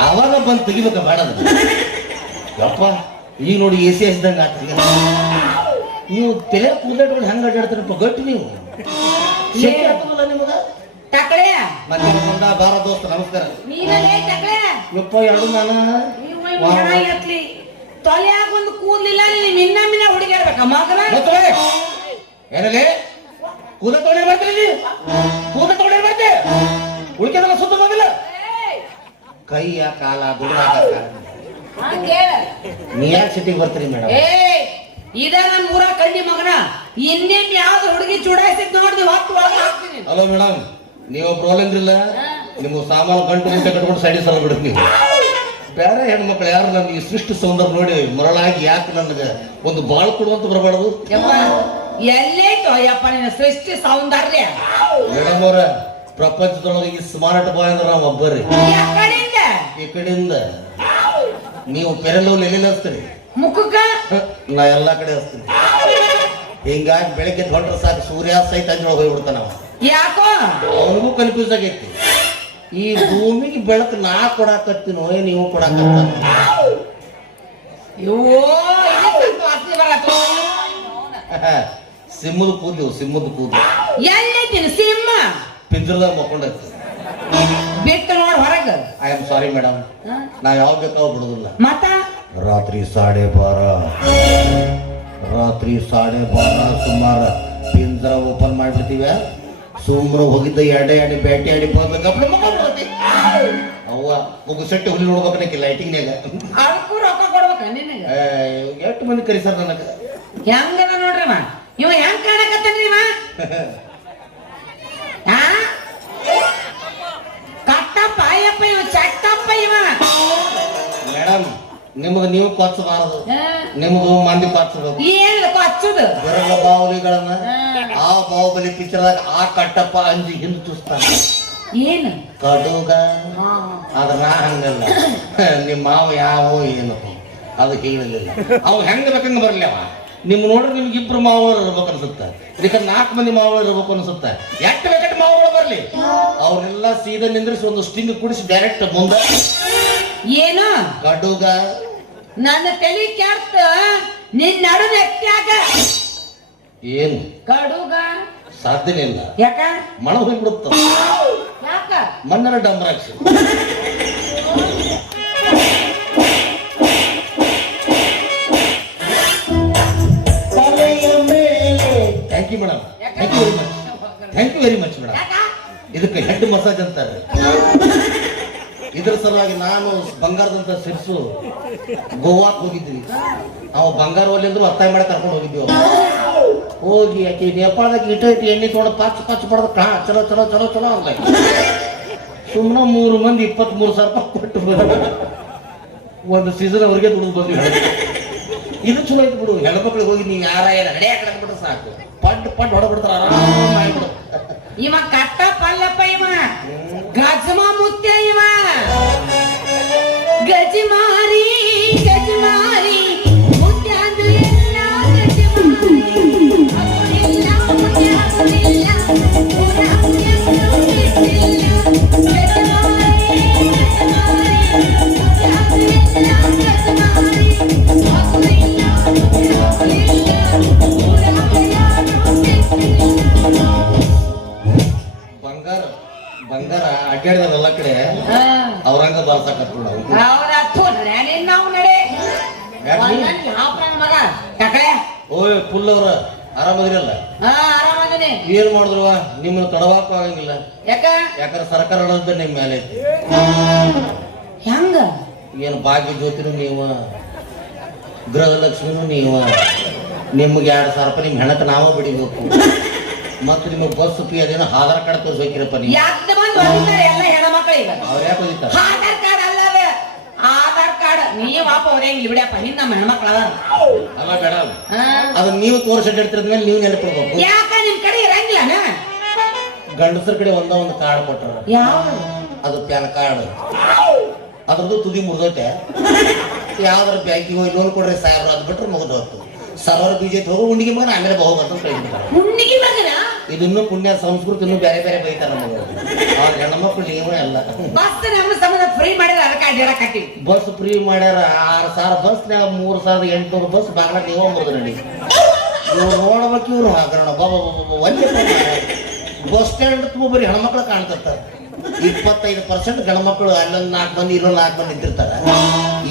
ಅವಾಗ ಬಂದು ತೆಗಿಬೇಕ ಬೇಡ ಯಪ್ಪ. ಈಗ ನೋಡಿ ಎ ಸಿ ಹಚ್ಚಿದಂಗ ಆಗ್ತದೆ. ನೀವು ತಲೆ ಕೂದಲಿಟ್ಕೊಂಡು ಹೆಂಗ್ ಅಡ್ಡಾಡ್ತಾರಪ್ಪ ಗಟ್ಟಿ ನೀವು. ಶಕ್ತಿ ಆಗ್ತದಲ್ಲ ನಿಮಗ. ಟಕಳೆ ಮತ್ತೆ ಬಾರ ದೋಸ್ತ ನಮಸ್ಕಾರ. ನೀನಲ್ಲೇ ಟಕಳೆ ಯಪ್ಪ ಎರಡು ನಾನು ಎತ್ಲಿ ತೊಲೆಯಾಗ ಒಂದು ಕೂದ್ಲಿಲ್ಲ ನೀನ್ ಮಿನ್ನ ಹುಡುಗಿರ್ಬೇಕ ಮಗನ ಏನಲ್ಲೇ ಕೂದ ತೊಗೊಂಡೇ ಬರ್ತೀರಿ. ಕೂದ ತೊಗೊಂಡೇ ಬರ್ತೆ ಉಳಿಕೆದಲ್ಲ ಸುತ್ತ ಬಂದಿಲ್ಲ. ಕೈಯ ಕಾಲ ದುಡ್ಡಾಕ ನೀ ಯಾಕೆ ಸಿಟಿಗೆ ಬರ್ತೀರಿ ಮೇಡಮ್? ಇದ ನಮ್ಮ ಊರ ಕಣ್ಣಿ ಮಗನ. ಇನ್ನೇನ್ ಯಾವ್ದು ಹುಡುಗಿ ಚುಡಾಯಿಸಿದ್ ನೋಡ್ದಿ ಹೊತ್ತು ಒಳಗೆ ಹಾಕ್ತೀನಿ. ಹಲೋ ಮೇಡಮ್, ನೀವು ಪ್ರೋಲೆಂದ್ರಿಲ್ಲ ನಿಮ್ಮ ಸಾಮಾನು ಗಂಟು ಗಂಟೆ ಕಟ್ಕೊಂಡು ಸೈಡಿ ಸಲ ಬಿಡುತ್ತೆ. ನೀವು ಬೇರೆ ಹೆಣ್ಮಕ್ಳು ಯಾರು ನನ್ನ ಈ ಸೃಷ್ಟಿ ಸೌಂದರ್ಯ ನೋಡಿ ಮರಳಾಗಿ ಯಾಕೆ ನನಗೆ ಒಂದು ಬಾಳ್ ಕೊಡುವಂತ ಬರಬಾರ್ದು? ಎಲ್ಲೈತೋ ಯಪ್ಪ ನಿನ್ನ ಸೃಷ್ಟಿ ಸೌಂದರ್ಯ? ಮೇಡಮ್ ಅವ್ರ ಪ್ರಪಂಚದೊಳಗೆ ಈ ಸ್ಮಾರ್ಟ್ ಬಾಯ್ ಅಂದ್ರೆ ನಾವು ಒಬ್ಬರಿ. ಈ ಕಡೆಯಿಂದ ನೀವು ಪೆರಲೋಲ್ ಎಲ್ಲಿ ಹಚ್ತೀರಿ? ಮುಖಕ್ಕ ನಾ ಎಲ್ಲಾ ಕಡೆ ಹಚ್ತೀನಿ. ಹಿಂಗಾಗಿ ಬೆಳಗ್ಗೆ ಹೊಂಟ್ರೆ ಸಾಕು ಸೂರ್ಯ ಸಹಿತ ಅಂಜೊಳಗೆ ಹೋಗ್ಬಿಡ್ತಾನ. ಯಾಕೋ ಅವನಿಗೂ ಕನ್ಫ್ಯೂಸ್ ಆಗೈತಿ. ಈ ಭೂಮಿಗೆ ಬೆಳಕು ನಾ ಕೊಡಾಕತ್ತೀನೋ ನೀವು ಕೊಡಾಕತ್ತ? ಸಿಮ್ಮದ ಕೂದ್ಲು ಸಿಮ್ಮದ ಕೂದ್ಲು ಎಲ್ಲೈತಿನ ಸಿಂಹ ಪಿಂಜರದಾಗ ಮಕ್ಕೊಂಡೈತಿ. ಬಿಟ್ಟು ನೋಡ್ ಹೊರಗ. ಐ ಆಮ್ ಸಾರಿ ಮೇಡಮ್, ನಾ ಯಾವ ಬೇಕಾವ್ ಬಿಡುದಿಲ್ಲ. ಮತ್ತ ರಾತ್ರಿ 12:30 ಸುಮಾರ ಪಿಂಜರ ಓಪನ್ ಮಾಡ್ಬಿಡ್ತೀವಿ. ಸುಮ್ಮನೆ ಹೋಗಿದ್ದ ಎಡೆ ಬೇಟೆ ಆಡಿ ಬರ್ಬೇಕು. ಅವ್ವ ಮುಗಿಸಟ್ಟಿ ಹುಲಿ ನೋಡ್ಬೇಕನ್ನಕ್ಕೆ ಲೈಟಿಂಗ್ನಾಗ ಅದಕ್ಕೂ ರೊಕ್ಕ ಕೊಡ್ಬೇಕ ನಿನಗ. ಎಷ್ಟು ಮಂದಿ ಕರೀಸಾರ ನನಗ. ಹೆಂಗದ ನೋಡ್ರಿ ಇವ ಹೆಂಗ್ ಕಾಣಕತ್ತನ್ರಿ ಇವ? ಕಟ್ಟಪ್ಪ ಅಯ್ಯಪ್ಪ ಇವ ಚಟ್ಟಪ್ಪ ಇವ. ಮೇಡಮ್ ನಿಮಗ ನೀವು ಕೊಚ್ಚಬಾರದು, ನಿಮಗೂ ಮಂದಿ ಕೊಚ್ಚಬೇಕು. ಏನ್ ಕೊಚ್ಚುದು? ಬರಲ್ಲ ಬಾಹುಲಿಗಳನ್ನ ಆ ಬಾಹುಬಲಿ ಪಿಕ್ಚರ್ದಾಗ ಆ ಕಟ್ಟಪ್ಪ ಅಂಜಿ ಹಿಂದ್ ಚೂಸ್ತಾನ. ಏನು ಕಡುಗ ಅದ್ರ ನಾ ಹಂಗಲ್ಲ. ನಿಮ್ಮ ಮಾವ ಯಾವ ಏನು ಅದು ಹೇಳಿಲ್ಲ. ಅವ್ ಹೆಂಗ ಬೇಕಂಗ ಬರ್ಲಿ. ಅವ ನಿಮ್ ನೋಡ್ರಿ ನಿಮ್ಗೆ ಇಬ್ರು ಮಾವಗಳು ಇರ್ಬೇಕು ಅನ್ಸುತ್ತ. ಇದಕ್ಕೆ 4 ಮಂದಿ ಮಾವಗಳು ಇರ್ಬೇಕು ಅನ್ಸುತ್ತ. ಎಷ್ಟು ಬೇಕಟ್ಟು ಮಾವಗಳು ಬರ್ಲಿ ಅವ್ರೆಲ್ಲ ಸೀದಾ ನಿಂದ್ರಿಸಿ ಒಂದು ಸ್ಟಿಂಗ್ ಕುಡಿಸಿ ಡೈರೆಕ್ಟ್ ಮುಂದೆ ಏನು ಕಡುಗ. ನನ್ನ ತಲೆ ಕೆಟ್ಟ ನಿನ್ ನಡು ನೆಟ್ಟಾಗ ಏನು ಕಡುಗ ಸಾಧ್ಯನೇ ಇಲ್ಲ. ಯಾಕ ಮಣ ಹೋಗ್ಬಿಡುತ್ತ. ಯಾಕ ಮಣ್ಣರ ಡಂಬರಾಕ್ಷಿ. Thank you madam, thank you very much madam. ಇದಕ್ಕೆ ಹೆಡ್ ಮಸಾಜ್ ಅಂತಾರೆ. ಇದ್ರ ಸಲುವಾಗಿ ನಾನು ಬಂಗಾರದಂತ ಸಿರ್ಸು ಗೋವಾಕ್ ಹೋಗಿದ್ವಿ. ನಾವು ಬಂಗಾರ ಒಲ್ಲಿ ಅಂದ್ರು ಒತ್ತಾಯ ಮಾಡಿ ಕರ್ಕೊಂಡು ಹೋಗಿದ್ವಿ. ಹೋಗಿ ಆಕೆ ನೇಪಾಳದಾಗ ಇಟ್ಟು ಎಣ್ಣೆ ತೊಗೊಂಡು ಪಚ್ಚ ಪಡೆದ ಚಲೋ ಚಲೋ ಚಲೋ ಚಲೋ ಅಲ್ಲ. ಸುಮ್ಮನೆ 3 ಮಂದಿ 23,000 ರೂಪಾಯಿ ಕೊಟ್ಟು ಒಂದು ಸೀಸನ್ ಅವ್ರಿಗೆ ದುಡಿದು ಬಂದ್ವಿ. ಇದು ಚಲೋ ಐತಿ ಬಿಡು. ಹೆಣ್ಮಕ್ಳಿಗೆ ಹೋಗಿ ನೀವು ಯಾರ ನಡೆ ಹಾಕಿಬಿಟ್ರೆ ಸಾಕು, ಪಡ್ ಹೊಡಬಿಡ್ತಾರ, ಆರಾಮ ಆಗ್ಬಿಡು. ಇವ ಕಟ್ಟ ಪಲ್ಲಪ್ಪ ಇವ ಗಜಮ ಮುತ್ಯ ಇವ ಗಜಮಾರಿ ಗಜಮಾರಿ ಮುತ್ಯ ಅಂದ್ರೆ ಎಲ್ಲ ಗಜಮಾರಿ ಮುತ್ಯ ಬಂಗಾರ ಅಡ್ಡಾಡಿದಲ್ಲ ಕಡೆ ಅವ್ರಂಗ ಬರ್ಸಕತ್ತು ನಾವು. ಓಯ್ ಫುಲ್ ಅವ್ರ ಆರಾಮದಿರಲ್ಲ? ಆರಾಮದಿನಿ. ಏನ್ ಮಾಡಿದ್ರು ನಿಮ್ಮನ್ನ ತಡವಾಕ ಆಗಂಗಿಲ್ಲ. ಯಾಕಂದ್ರೆ ಸರ್ಕಾರ ಅನ್ನೋದು ನಿಮ್ ಮೇಲೆ ಐತಿ. ಹೆಂಗ ಏನು ಭಾಗ್ಯ ಜ್ಯೋತಿನೂ ನೀವು, ಗೃಹಲಕ್ಷ್ಮಿನೂ ನೀವು, ನಿಮ್ಗೆ 2,000 ರೂಪಾಯಿ ನಿಮ್ ಹೆಣಕ್ಕೆ ನಾವ ಬಿಡಿಬೇಕು. ಮತ್ತೆ ನಿಮಗೆ ಬಸ್ ಫೀ ಅದೇನೋ ಆಧಾರ್ ಕಾರ್ಡ್ ತೋರಿಸ್ಬೇಕಿರಪ್ಪ ನೀವು. ಎಲ್ಲ ಹೆಣ್ಮಕ್ಳಿಗೆ ಅವ್ರು ಯಾಕೆ ಹೋಗಿರ್ತಾರೆ? ಆಧಾರ್ ಕಾರ್ಡ್ ಅಲ್ಲದ ಆಧಾರ್ ಕಾರ್ಡ್ ನೀವ್ ವಾಪ ಹೊರೆಯಂಗಿಲ್ಲ ಬಿಡಪ್ಪ. ಹಿಂದ ನಮ್ಮ ಹೆಣ್ಮಕ್ಳ ಅಲ್ಲ ಮೇಡಮ್, ಅದನ್ನ ನೀವು ತೋರಿಸಿಟ್ಟಿರ್ತಿರದ ಮೇಲೆ ನೀವು ನೆನಪಿಡ್ಬೇಕು. ಯಾಕ ನಿಮ್ ಕಡೆ ಇರಂಗಿಲ್ಲ? ಗಂಡಸರ ಕಡೆ ಒಂದು ಕಾರ್ಡ್ ಕೊಟ್ರ, ಯಾವ ಅದು ಪ್ಯಾನ್ ಕಾರ್ಡ್. ಅದ್ರದ್ದು ತುದಿ ಮುರಿದೋಟೆ. ಯಾವ್ದಾರ ಬ್ಯಾಂಕಿಗೆ ಹೋಗಿ ಲೋನ್ ಕೊಡ್ರಿ 1,000 ಅದು ಬಿಟ್ರೆ ಮುಗಿದು ಹೋಗ್ತು. ಸರ್ವರ್ ಬಿಜೆಪಿ ಹೋಗಿ ಉಂಡಿಗೆ ಮಗನ ಆಮೇಲೆ ಬಹುಗಂತ ಕಳಿಸ್ಬಿಡ್ತಾರೆ. ಹುಣ್ಣಿಗೆ ಮಗನ ಇದನ್ನು ಪುಣ್ಯ ಸಂಸ್ಕೃತಿ ಇನ್ನೂ ಬೇರೆ ಬೇರೆ ಬೈತಾರ ನಮಗೆ ಅವ್ರ ಹೆಣ್ಮಕ್ಳು ನೀವೇ ಅಲ್ಲ. ಬಸ್ ನಮ್ಮ ಸಂಬಂಧ ಫ್ರೀ ಮಾಡಿದ್ರೆ ಅದಕ್ಕೆ ಅಡ್ಡಾಡಕತ್ತೀವಿ. ಬಸ್ ಫ್ರೀ ಮಾಡ್ಯಾರ 6,000 ಬಸ್ನ್ಯಾಗ 3,800 ಬಸ್ ಬಾಗ್ಲ ನೀವ ಮುರಿದ್ರಿ ನೀ. ಇವ್ರು ನೋಡ್ಬೇಕು ಇವ್ರು ಹಾಕೋಣ ಬಾಬಾ ಒಂದೇ ಬಸ್ ಸ್ಟ್ಯಾಂಡ್ ತುಂಬ ಬರೀ ಹೆಣ್ಮಕ್ಳು ಕಾಣ್ತಿರ್ತಾರ. 25% ಗಂಡ್ಮಕ್ಳು ಅಲ್ಲೊಂದು 4 ಮಂದಿ ಇಲ್ಲೊಂದು 4 ಮಂದಿ ನಿಂತಿರ್ತಾರ.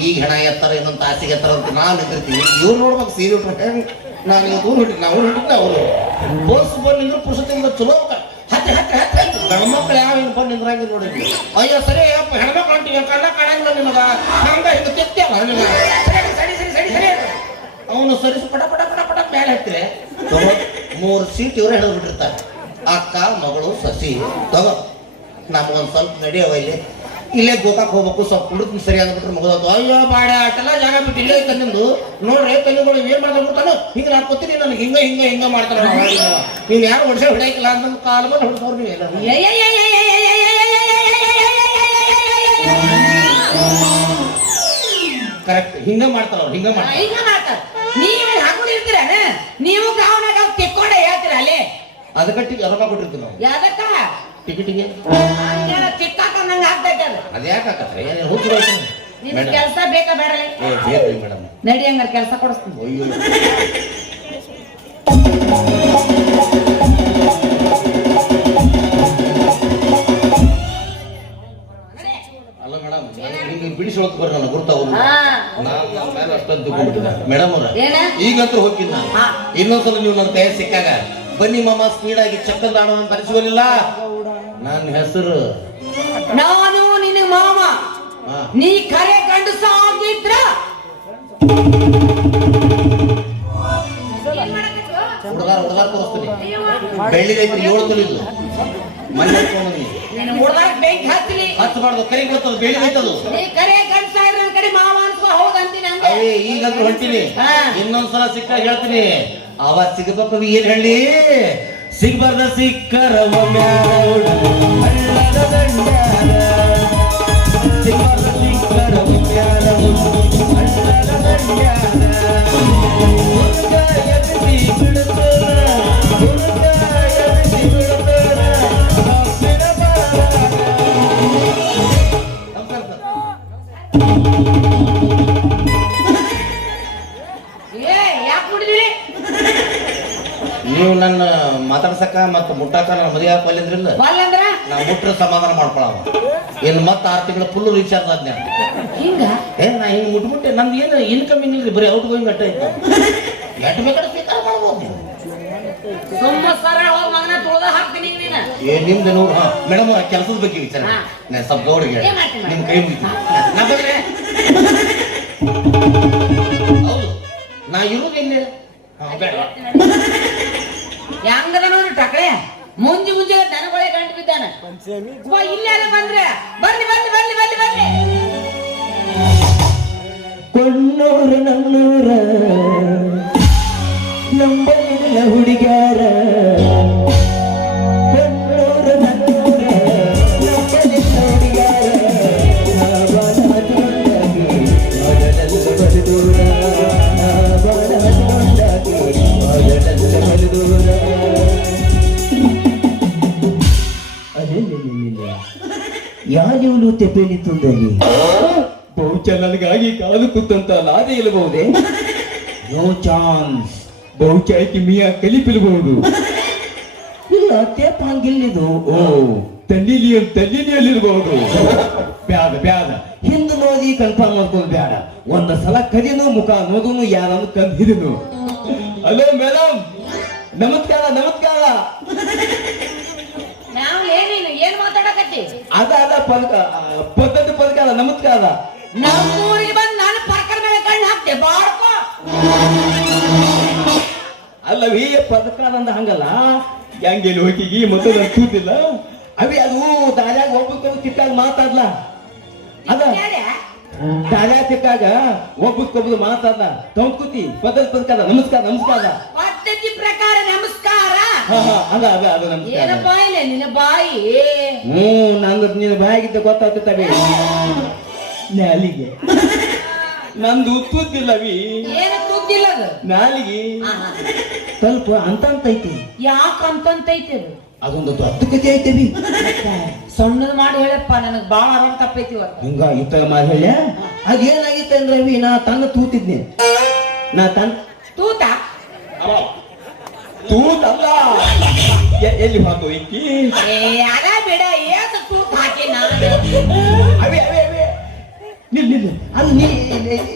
ಈಗ ಹೆಣ ಎತ್ತರ ಇನ್ನೊಂದು ತಾಸಿಗೆ ಎತ್ತರ ಅಂತ ನಾವು ನಿಂತಿರ್ತೀವಿ. ಇವ್ರು ನೋಡ್ಬೇಕು ಸೀರೆ ಉಟ್ರೆ ನಾನು ಇವತ್ತು ಹಿಡಿದು ನಾವು ಹಿಡಿದ್ರೆ ಅವರು ಬಸ್ ಬಂದು ನಿಂದ್ರು ಪುರುಷತಿಂದ ಚಲೋ ಹತ್ತಿ ಹತ್ತಿ ಹತ್ತಿ ಹತ್ತಿ ಗಂಡ್ಮಕ್ಳು ಯಾವ ಹಿಂಗೆ ಬಂದು ನಿಂದ್ರಂಗೆ ನೋಡಿದ್ವಿ. ಅಯ್ಯೋ ಸರಿ ಅಪ್ಪ ಹೆಣ್ಮಕ್ಳು ಅಂತೀವಿ ಕಣ್ಣ ಕಾಣಂಗಿಲ್ಲ ನಿಮಗ ಹಂಗ ಹಿಂಗೆ ತೆತ್ತೇವ ಸರಿ ಸರಿ ಸರಿ ಸರಿ ಸರಿ ಅವನು ಸರಿಸಿ ಪಟ ಪಟ ಪಟ ಪಟ ಮೇಲೆ ಹತ್ತಿರೆ 3 ಸೀಟ್ ಇವರೇ ಹಿಡಿದು ಬಿಟ್ಟಿರ್ತಾರೆ. ಅಕ್ಕ ಮಗಳು ಸಸಿ ತಗೋ ನಮಗೊಂದು ಸ್ವಲ್ಪ ನಡೆಯವ ಇಲ್ಲೇ ಗೋಕಾಕ್ ಹೋಗ್ಬೇಕು ಸ್ವಲ್ಪ ಕುಡಿದ್ ಸರಿ ಅಂದ್ಬಿಟ್ರೆ ಮುಗಿದೋತು. ಅಯ್ಯೋ ಬಾಡ ಅಷ್ಟೆಲ್ಲ ಜಾಗ ಬಿಟ್ಟು ಇಲ್ಲೇ ಐತೆ ನಿಮ್ದು ನೋಡ್ರಿ ಕಲ್ಲಿಗಳು ಏನ್ ಮಾಡ್ಬಿಡ್ತಾನು ಹಿಂಗೆ ನಾನು ಕೊತ್ತೀನಿ ನನಗೆ ಹಿಂಗ ಹಿಂಗ ಹಿಂಗ ಮಾಡ್ತಾರ. ನೀನ್ ಯಾರು ವರ್ಷ ಹಿಡಿಯಕಿಲ್ಲ ಅಂತ ಕಾಲ ಬಂದು ಹೊಡ್ಸೋರು ನೀವು ಎಲ್ಲ ಕರೆಕ್ಟ್ ಹಿಂಗ ಮಾಡ್ತಾರ ಅವ್ರು ಹಿಂಗ ಮಾಡ್ತಾರ. ನೀವು ಹಾಕೊಂಡಿರ್ತೀರ ನೀವು ಕಾವನಾಗ ತೆಕ್ಕೊಂಡೆ ಹೇಳ್ತೀರ ಅಲ್ಲೇ ಅದಕ್ಕೆ ರೊಕ್ಕ ಕೊಟ್ಟಿರ್ತೀವಿ ನಾವು. ಯಾವ್ದಕ್ಕ ಟಿಕೆಟಿಗೆ ಚಿಕ್ಕಾಕ ನಂಗೆ ಆಗ್ತೈತೆ ಅದು. ಅದ್ಯಾಕೆ ಹಾಕತ್ರೆ ಏನೇನು ಹುಚ್ಚು ನಿಮ್ಗೆ ಕೆಲಸ ಬೇಕಾ ಬೇಡಲೇ ಮೇಡಮ್ ನಡಿ ಹಂಗಾರೆ ಕೆಲಸ ಕೊಡಿಸ್ತೀನಿ. ಅಯ್ಯೋ ಅಲ್ಲ ಮೇಡಮ್ ಹಿಂಗೆ ಬಿಡಿಸೋಕ್ ಬರ್ರಿ ನನಗೆ ಗುರ್ತಾವ್ ನಾನು ಅಷ್ಟೊಂದು ಮೇಡಮ್ ಅವ್ರ ಈಗಂತೂ ಹೋಗಿದ್ದು ನಾನು. ಇನ್ನೊಂದ್ಸಲ ನೀವು ನನ್ನ ಕೈ ಸಿಕ್ಕಾಗ ಬನ್ನಿ ಮಾಮ ಸ್ಪೀಡ್ ಆಗಿ ಚಕ್ಕಂದ ಆಡೋದನ್ನ ತರಿಸುವಲಿಲ್ಲ. ನನ್ನ ಹೆಸರು ನಾನು ನಿನ್ನ ಮಾಮ ನೀ ಕರೆ ಗಂಡಸ ಆಗಿದ್ರ ಹುಡುಗಾರ ತೋರಿಸ್ತೀನಿ. ಬೆಳ್ಳಿದೈತಿ 7 ತೊಲಿದ್ದು ಮನೆ ಬೆಂಕಿ ಹಚ್ಚಲಿ ಹಚ್ಚಬಾರ್ದು ಕರಿ ಬರ್ತದ ಬೆಳ್ಳಿದೈತದು. ನೀ ಕರೆ ಗಂಡಸ ಇದ್ರ ನನ್ನ ಕಡೆ ಮಾವ ಅನ್ಸ್ಕೊ ಹೌದಂತೀನಿ. ಈಗಂತೂ ಹೊಂಟಿನಿ ಇನ್ನೊಂದ್ಸಲ ಸಿಕ್ಕಾಗ ಹೇಳ್ತೀನಿ. ಅವ ಸಿಗಬೇಕು ಏನ್ ಹೇಳಿ ಸಿಗ್ಬಾರ್ದ ಸಿಕ್ಕರ ಹಳ್ಳದ ದಂಡ್ಯಾರ ಸಿಗ್ಬಾರ್ದ ಸಿಕ್ಕರ ಹಳ್ಳದ ದಂಡ್ಯಾರ ಹುಡುಗ ಎಬ್ಬಿಸಿ ಬಿಡುತ್ತಾರ ಹುಡುಗ ಎಬ್ಬಿಸಿ ಬಿಡುತ್ತಾರ ಯಾಕೆ ಕುಡಿದ್ರಿ ನೀವು ನನ್ನ ಮಾತಾಡ್ಸಕ ಮತ್ತ ಮುಟ್ಟಾಕ ನನ್ನ ಮದುವೆ ಹಾಕಲಿದ್ರಿಂದ ನಾ ಮುಟ್ರ ಸಮಾಧಾನ ಮಾಡ್ಕೊಳವ. ಇನ್ನು ಮತ್ತೆ 6 ತಿಂಗಳ ಫುಲ್ ರೀಚಾರ್ಜ್ ಆದ್ನ ಹಿಂಗ ನಾ ಹಿಂಗ್ ಮುಟ್ಬಿಟ್ಟೆ ನಮ್ದು ಏನು ಇನ್ಕಮಿಂಗ್ ಇಲ್ರಿ ಬರೀ ಔಟ್ ಗೋಯಿಂಗ್ ಅಟ್ಟ ಐತೆ. ಎಟ್ಟು ಬೇಕಾದ್ರೆ ಸ್ವೀಕಾರ ಮಾಡ್ಬೋದು ನೀವು. ಸುಮ್ಮ ಸರಳ ಹೋಗಿ ಮಗನ ತುಳ್ದ ಹಾಕ್ತೀನಿ ನೀನು. ನಿಮ್ದು ನೋಡು ಮೇಡಮ್ ಕೆಲಸದ ಬಗ್ಗೆ ವಿಚಾರ ಸ್ವಲ್ಪ ಗೌಡಿಗೆ ನಿಮ್ ಕೈ ಮುಗಿತೀನಿ. ಹೌದು ನಾ ಇರೋದು ಎಲ್ಲಿ ಹೆಂಗದ ನೋಡಿ ಟಕಳೆ ಮುಂಜಿ ಮುಂಜೆ ದನಗಳೇ ಗಂಟು ಬಿದ್ದಾನ. ಇಲ್ಲೆಲ್ಲ ಬಂದ್ರೆ ಬರ್ಲಿ ಬರ್ಲಿ ಬರ್ಲಿ ಬರ್ಲಿ ಬರ್ಲಿ ಕೊಣ್ಣೂರು ನನ್ನೂರ ನಂಬಲಿಲ್ಲ ಹುಡುಗ್ಯಾರ ಕೊಣ್ಣೂರು ನನ್ನೂರ ನಂಬಲಿಲ್ಲ ಹುಡುಗ್ಯಾರ ಬಾಣ ಹತ್ಕೊಂಡಾಗಿ ಮಗನೆಲ್ಲ ಬಲಿದೂರ ಬಾಣ ಹತ್ಕೊಂಡಾಗಿ ಮಗನೆಲ್ಲ ಬಲಿದೂರ. ಅಲ್ಲೆಲ್ಲ ಯಾರಿವನು ತೆಪ್ಪೇಲಿ ತುಂದಲ್ಲಿ ಬಹುಶ ನನಗಾಗಿ ಕಾದು ಕೂತಂತ ಲಾದೆ ಇಲ್ಲಬಹುದೇ? No chance. ಬಹುಶ ಆಯ್ಕೆ ಮಿಯಾ ಕಲಿಪಿಲ್ಬಹುದು. ಇಲ್ಲ ತೇಪ ಹಂಗಿಲ್ಲಿದು. ಓ ತಲ್ಲಿಲಿಯಲ್ಲಿರಬಹುದು. ಬ್ಯಾದ ಬ್ಯಾದ ಹಿಂದ್ ನೋಡಿ ಕನ್ಫರ್ಮ್ ಮಾಡ್ಕೊಂಡು ಬ್ಯಾಡ. ಒಂದ ಸಲ ಕದಿನು ಮುಖ ನೋಡುನು ಯಾರನ್ನು ಕಂದ್ ಹಿಡಿದು. ಹಲೋ ಮೇಡಮ್ ನಮಸ್ಕಾರ ನಮಸ್ಕಾರ. ನಾವು ಏನೇನು ಏನ್ ಮಾತಾಡಕತ್ತಿ? ಅದ ಪದ್ಧತಿ ಪದಕ ನಮಸ್ಕಾರ. ನಮ್ಮೂರಿಗೆ ಬಂದು ನಾನು ಪರ್ಕರ್ ಮೇಲೆ ಕಣ್ಣು ಹಾಕ್ತೆ ಬಾಡ್ಕೋ. ಅಲ್ಲವೇ ಪದಕಾರ ಅಂದ ಹಂಗಲ್ಲ ಹೆಂಗೆಲ್ಲಿ ಹೋಗಿ ಮತ್ತೆ ನಾನು ಕೂತಿಲ್ಲ ಅವೇ ಅದು ದಾರ್ಯಾಗ ಒಬ್ಬಕ್ಕೆ ಸಿಕ್ಕಾಗ ಮಾತಾಡ್ಲ ಅದ ದಾರ್ಯಾಗ ಸಿಕ್ಕಾಗ ಒಬ್ಬಕ್ಕೊಬ್ಬರು ಮಾತಾಡ್ಲ ತಗೊಂಡ್ಕೂತಿ ಪದ್ಧತಿ ಪದಕ ನಮಸ್ಕಾರ ನಮಸ್ಕಾರ ಪದ್ಧತಿ ಪ್ರಕಾರ ನಮಸ್ಕಾರ. ಅದ ಅದ ಅದ ನಮಸ್ಕಾರ. ಏನ ಬಾಯಿಲೆ ನಿನ್ನ ಬಾಯಿ? ನಂದು ನಿನ್ನ ಬಾಯಿಗಿದ್ದ ಗೊತ್ತಾಗ್ತವೆ ನಾಲಿಗೆ ನಂದು ತುತ್ತಿಲ್ಲವಿ. ಏನು ತೂತಿಲ್ಲ ಅದು ನಾಲಿಗೆ ಆಹಾ. ಸ್ವಲ್ಪ ಅಂತ ಐತಿ. ಯಾಕಂತೈತಿ ಅದು ಅದೊಂದು ದೊಡ್ಡ ಕತೆ ಐತವಿ. ಸಣ್ಣದ್ ಮಾಡಿ ಹೇಳಪ್ಪ, ನನಗ್ ಬಾಳ ಆರಾಮ್ ತಪ್ಪೈತಿ ಇವತ್ತು. ಹಿಂಗ ಇತ್ತ ಮಾಡಿ ಹೇಳ. ಅದೇನಾಗಿತ್ತು ಅಂದ್ರೆ ರವಿ, ನಾ ತನ್ನ ತೂತಿದ್ನಿ. ನಾ ತನ್ನ ತೂತ ತೂತಲ್ಲ, ಎಲ್ಲಿ ಹಾಕೋ ಇಕ್ಕಿ ಏ ಅದ ಬಿಡ, ಏನ್ ತೂತ್ ಹಾಕಿ ನಾನು ಅವೇ ಅವೇ ಅವೇ ನಿಲ್ ನಿಲ್. ಅದು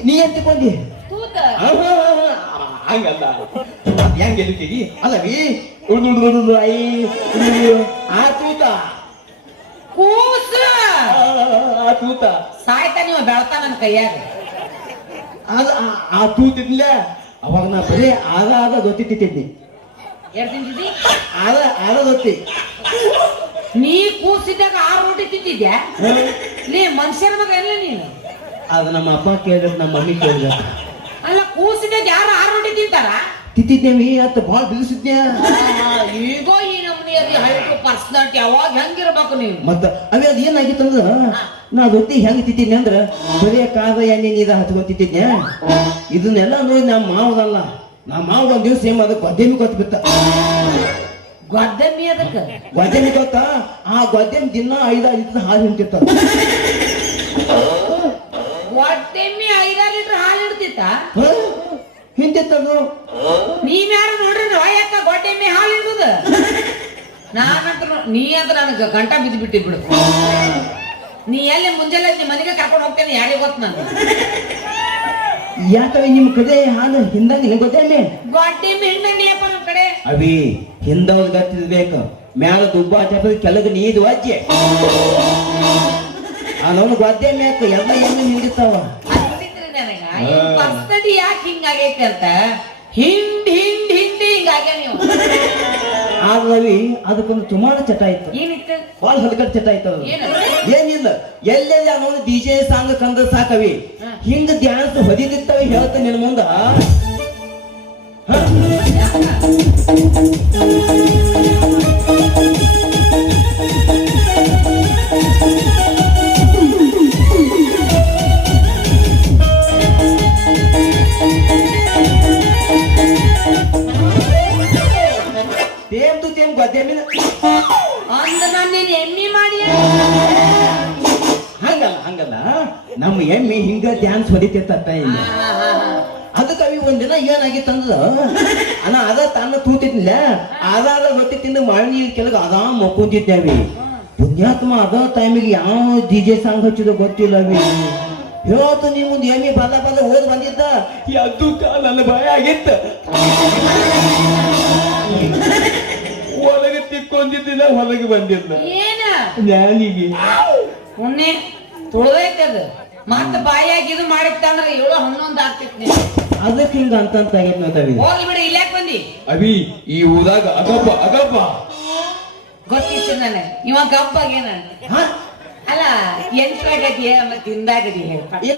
ನೀ ಎಂತಕೊಂಡಿ ತೂತ ಹಂಗಲ್ಲ. ಹೆಂಗೆ ಎಲ್ಲಿದ್ದೀವಿ ಅಲ್ಲವಿ ಆ ತೂತ ಕೂಸ ಆ ತೂತ ಸಾಯ್ತಾ ನೀವು ಬೆಳತಾ ನನ್ ಕೈಯಾಗ. ಅದು ಆ ತೂತಿದ್ಲ. ಅವಾಗ ನಾ ಬರೀ ಆದ ಗೊತ್ತಿಟ್ಟಿದ್ನಿ. ಎಷ್ಟ್ ತಿಂತಿದ್ದಿ? ಆದ ಗೊತ್ತಿ. ನೀ ಕೂಸಿದ್ದಾಗ 6 ರೋಟಿ ತಿಂತಿದ್ಯಾ? ನೀ ಮನುಷ್ಯರ ಮಗ ಎಲ್ಲ ನೀನು. ಅದು ನಮ್ಮ ಅಪ್ಪ ಕೇಳಿದ್ರೆ ನಮ್ಮ ಮಮ್ಮಿ ಕೇಳಿದ. ಅಲ್ಲ ಕೂಸಿದ್ದಾಗ ಯಾರು 6 ರೋಟಿ ತಿಂತಾರ? ತಿಂತಿದ್ದೇವಿ ಅತ್ತ ಭಾಳ ಬಿಡಿಸಿದ್ನ್ಯ. ಈಗ ಈ ನಮ್ನಿ ಹೈಟು ಪರ್ಸನಾಲಿಟಿ ಅವಾಗ ಹೆಂಗಿರ್ಬೇಕು ನೀವು? ಮತ್ತ ಅವೇ ಅದ್ ಏನಾಗಿತ್ತಂದ್ರ, ನಾ ರೊಟ್ಟಿ ಹೆಂಗ್ ತಿಂತಿದ್ನಿ ಅಂದ್ರ ಬರೀ ಕಾದ ಎಣ್ಣೆ ನೀರ ಹಚ್ಕೊಂತಿದ್ನ್ಯ. ಇದನ್ನೆಲ್ಲ ನೋಡಿ ನಮ್ಮ ಮಾವದಲ್ಲ, ನಮ್ಮ ಮಾವ ಒಂದ್ ದಿವ್ಸ ಏನ್ ಅದಕ್ಕೆ ಗೊದ್ದೆಮಿ ಗೊತ್ತ ಬಿತ್ತ. ಗೊದ್ದಮ್ಮಿ ಅದಕ್ಕ ಗೊದ್ದೆಮಿ ಗೊತ್ತ. ಆ ಗೊದ್ದೆಮಿ ದಿನ 5-6 ಲೀಟರ್ ಹಾಲು ಹಿಂಡ್ತಿರ್ತ. ಗೊದ್ದೆಮ್ಮಿ 5-6 ಲೀಟರ್ ಹಾಲು ಇಡ್ತಿತ್ತ. ಹಿಂದಿತ್ತದು. ನೀವ್ ಯಾರು ನೋಡ್ರಿ ಯಾಕ ಗೊಡ್ಡೆಮ್ಮೆ ಹಾಲು ಇಡುದ? ನಾನಂತ ನೀ ಅಂತ ನನಗ ಗಂಟ ಬಿದ್ದು ಬಿಟ್ಟಿ ಬಿಡು. ನೀ ಎಲ್ಲಿ ಮುಂಜಾನೆ ನಿಮ್ಮ ಮನೆಗೆ ಕರ್ಕೊಂಡು ಹೋಗ್ತೇನೆ, ಯಾರಿಗೆ ಗೊತ್ತ ನಾನು. ಯಾಕವೆ ನಿಮ್ ಕಡೆ ಹಾಲು ಹಿಂದಂಗಿಲ್ಲ ಗೊತ್ತೇನೆ? ಗೊಡ್ಡೆಮ್ಮೆ ಹಿಂದಂಗಿಲ್ಲಪ್ಪ ನಮ್ ಕಡೆ. ಅವಿ ಹಿಂದವ್ರು ಗತ್ತಿರ್ಬೇಕು, ಮ್ಯಾಲ ದುಬ್ಬ ಹಚ್ಚ ಕೆಳಗೆ ನೀದು ಅಜ್ಜೆ. ಅವನು ಗೊದ್ದೆ ಮ್ಯಾಕ ಎಲ್ಲ ಎಣ್ಣೆ ಹಿಂಡಿತಾವ. ಪರ್ಸನಟಿ ಯಾಕೆ ಹಿಂಗಾಗೈತೆ ಅಂತ ಹಿಂಡಿ ಹಿಂಗಾಗ್ಯ ನೀವು. ಆಗ ರವಿ ಅದಕ್ಕೊಂದು ಸುಮಾರ ಚಟ ಇತ್ತು. ಏನಿತ್ತು? ಬಾಳ ಹಲಕಟ್ ಚಟ ಇತ್ತು. ಏನಿಲ್ಲ, ಎಲ್ಲೆಲ್ಲಿ ಅವನು DJ ಸಾಂಗ್ ಕಂದ ಸಾಕವಿ ಹಿಂಗ ಡ್ಯಾನ್ಸ್ ಹೊದಿದಿತ್ತವೆ. ಹೇಳ್ತ ನಿನ್ ಮುಂದ ತೇಮ್ ಗೊತ್ತೇಮಿಲ್ಲ ಅಂದ ನಾನು ಎಮ್ಮಿ ಮಾಡಿ. ಹಂಗಲ್ಲ ನಮ್ಮ ಎಮ್ಮಿ ಹಿಂಗ ಡ್ಯಾನ್ಸ್ ಹೊಡಿತಿರ್ತ. ಅದಕ್ಕೆ ಅವಿ ಒಂದಿನ ಏನಾಗಿತ್ತಂದ್ರ ಅಣ್ಣ ಅದ ತನ್ನ ತೂತಿದ್ನಿಲ್ಲ, ಅದಾದ ರೊಟ್ಟಿ ತಿಂದು ಮಳೆ ಕೆಳಗ ಅದಾ ಮಕ್ಕೊಂತಿದ್ದೇವಿ. ಪುಣ್ಯಾತ್ಮ ಅದ ಟೈಮಿಗೆ ಯಾವ DJ ಸಾಂಗ್ ಹಚ್ಚಿದ ಗೊತ್ತಿಲ್ಲ ಅವಿ. ಇವತ್ತು ನೀ ಮುಂದೆ ಎಮ್ಮಿ ಪದ ಓದ್ ಬಂದಿದ್ದ ಅದು ನನ್ನ ಭಯ ಆಗಿತ್ತ. ಒಳಗೆ ತಿಕ್ಕೊಂದಿದ್ದಿಲ್ಲ, ಹೊರಗೆ ಬಂದಿಲ್ಲ. ಏನ ನ್ಯಾನಿಗೆ ಉಣ್ಣೆ ತುಳ್ದೈತೆ ಅದು. ಮತ್ತ ಬಾಯಾಗಿ ಇದು ಮಾಡಿತ್ತಂದ್ರ 7-11 ಆಗ್ತಿತ್ತು. ಅದಕ್ಕೆ ಹಿಂಗ ಅಂತ ಹೋಗ್ಲಿ ಬಿಡು, ಇಲ್ಯಾಕ್ ಬಂದಿ? ಅವಿ ಈ ಊರಾಗ ಅಗಪ್ಪ ಗೊತ್ತಿತ್ತು ನನಗೆ. ಇವ ಗಬ್ಬಾಗೇನ ಅಲ್ಲ ಎಂಟಾಗದಿ ಮತ್ತೆ ಹಿಂದಾಗದಿ ಹೇಳ್ಪ.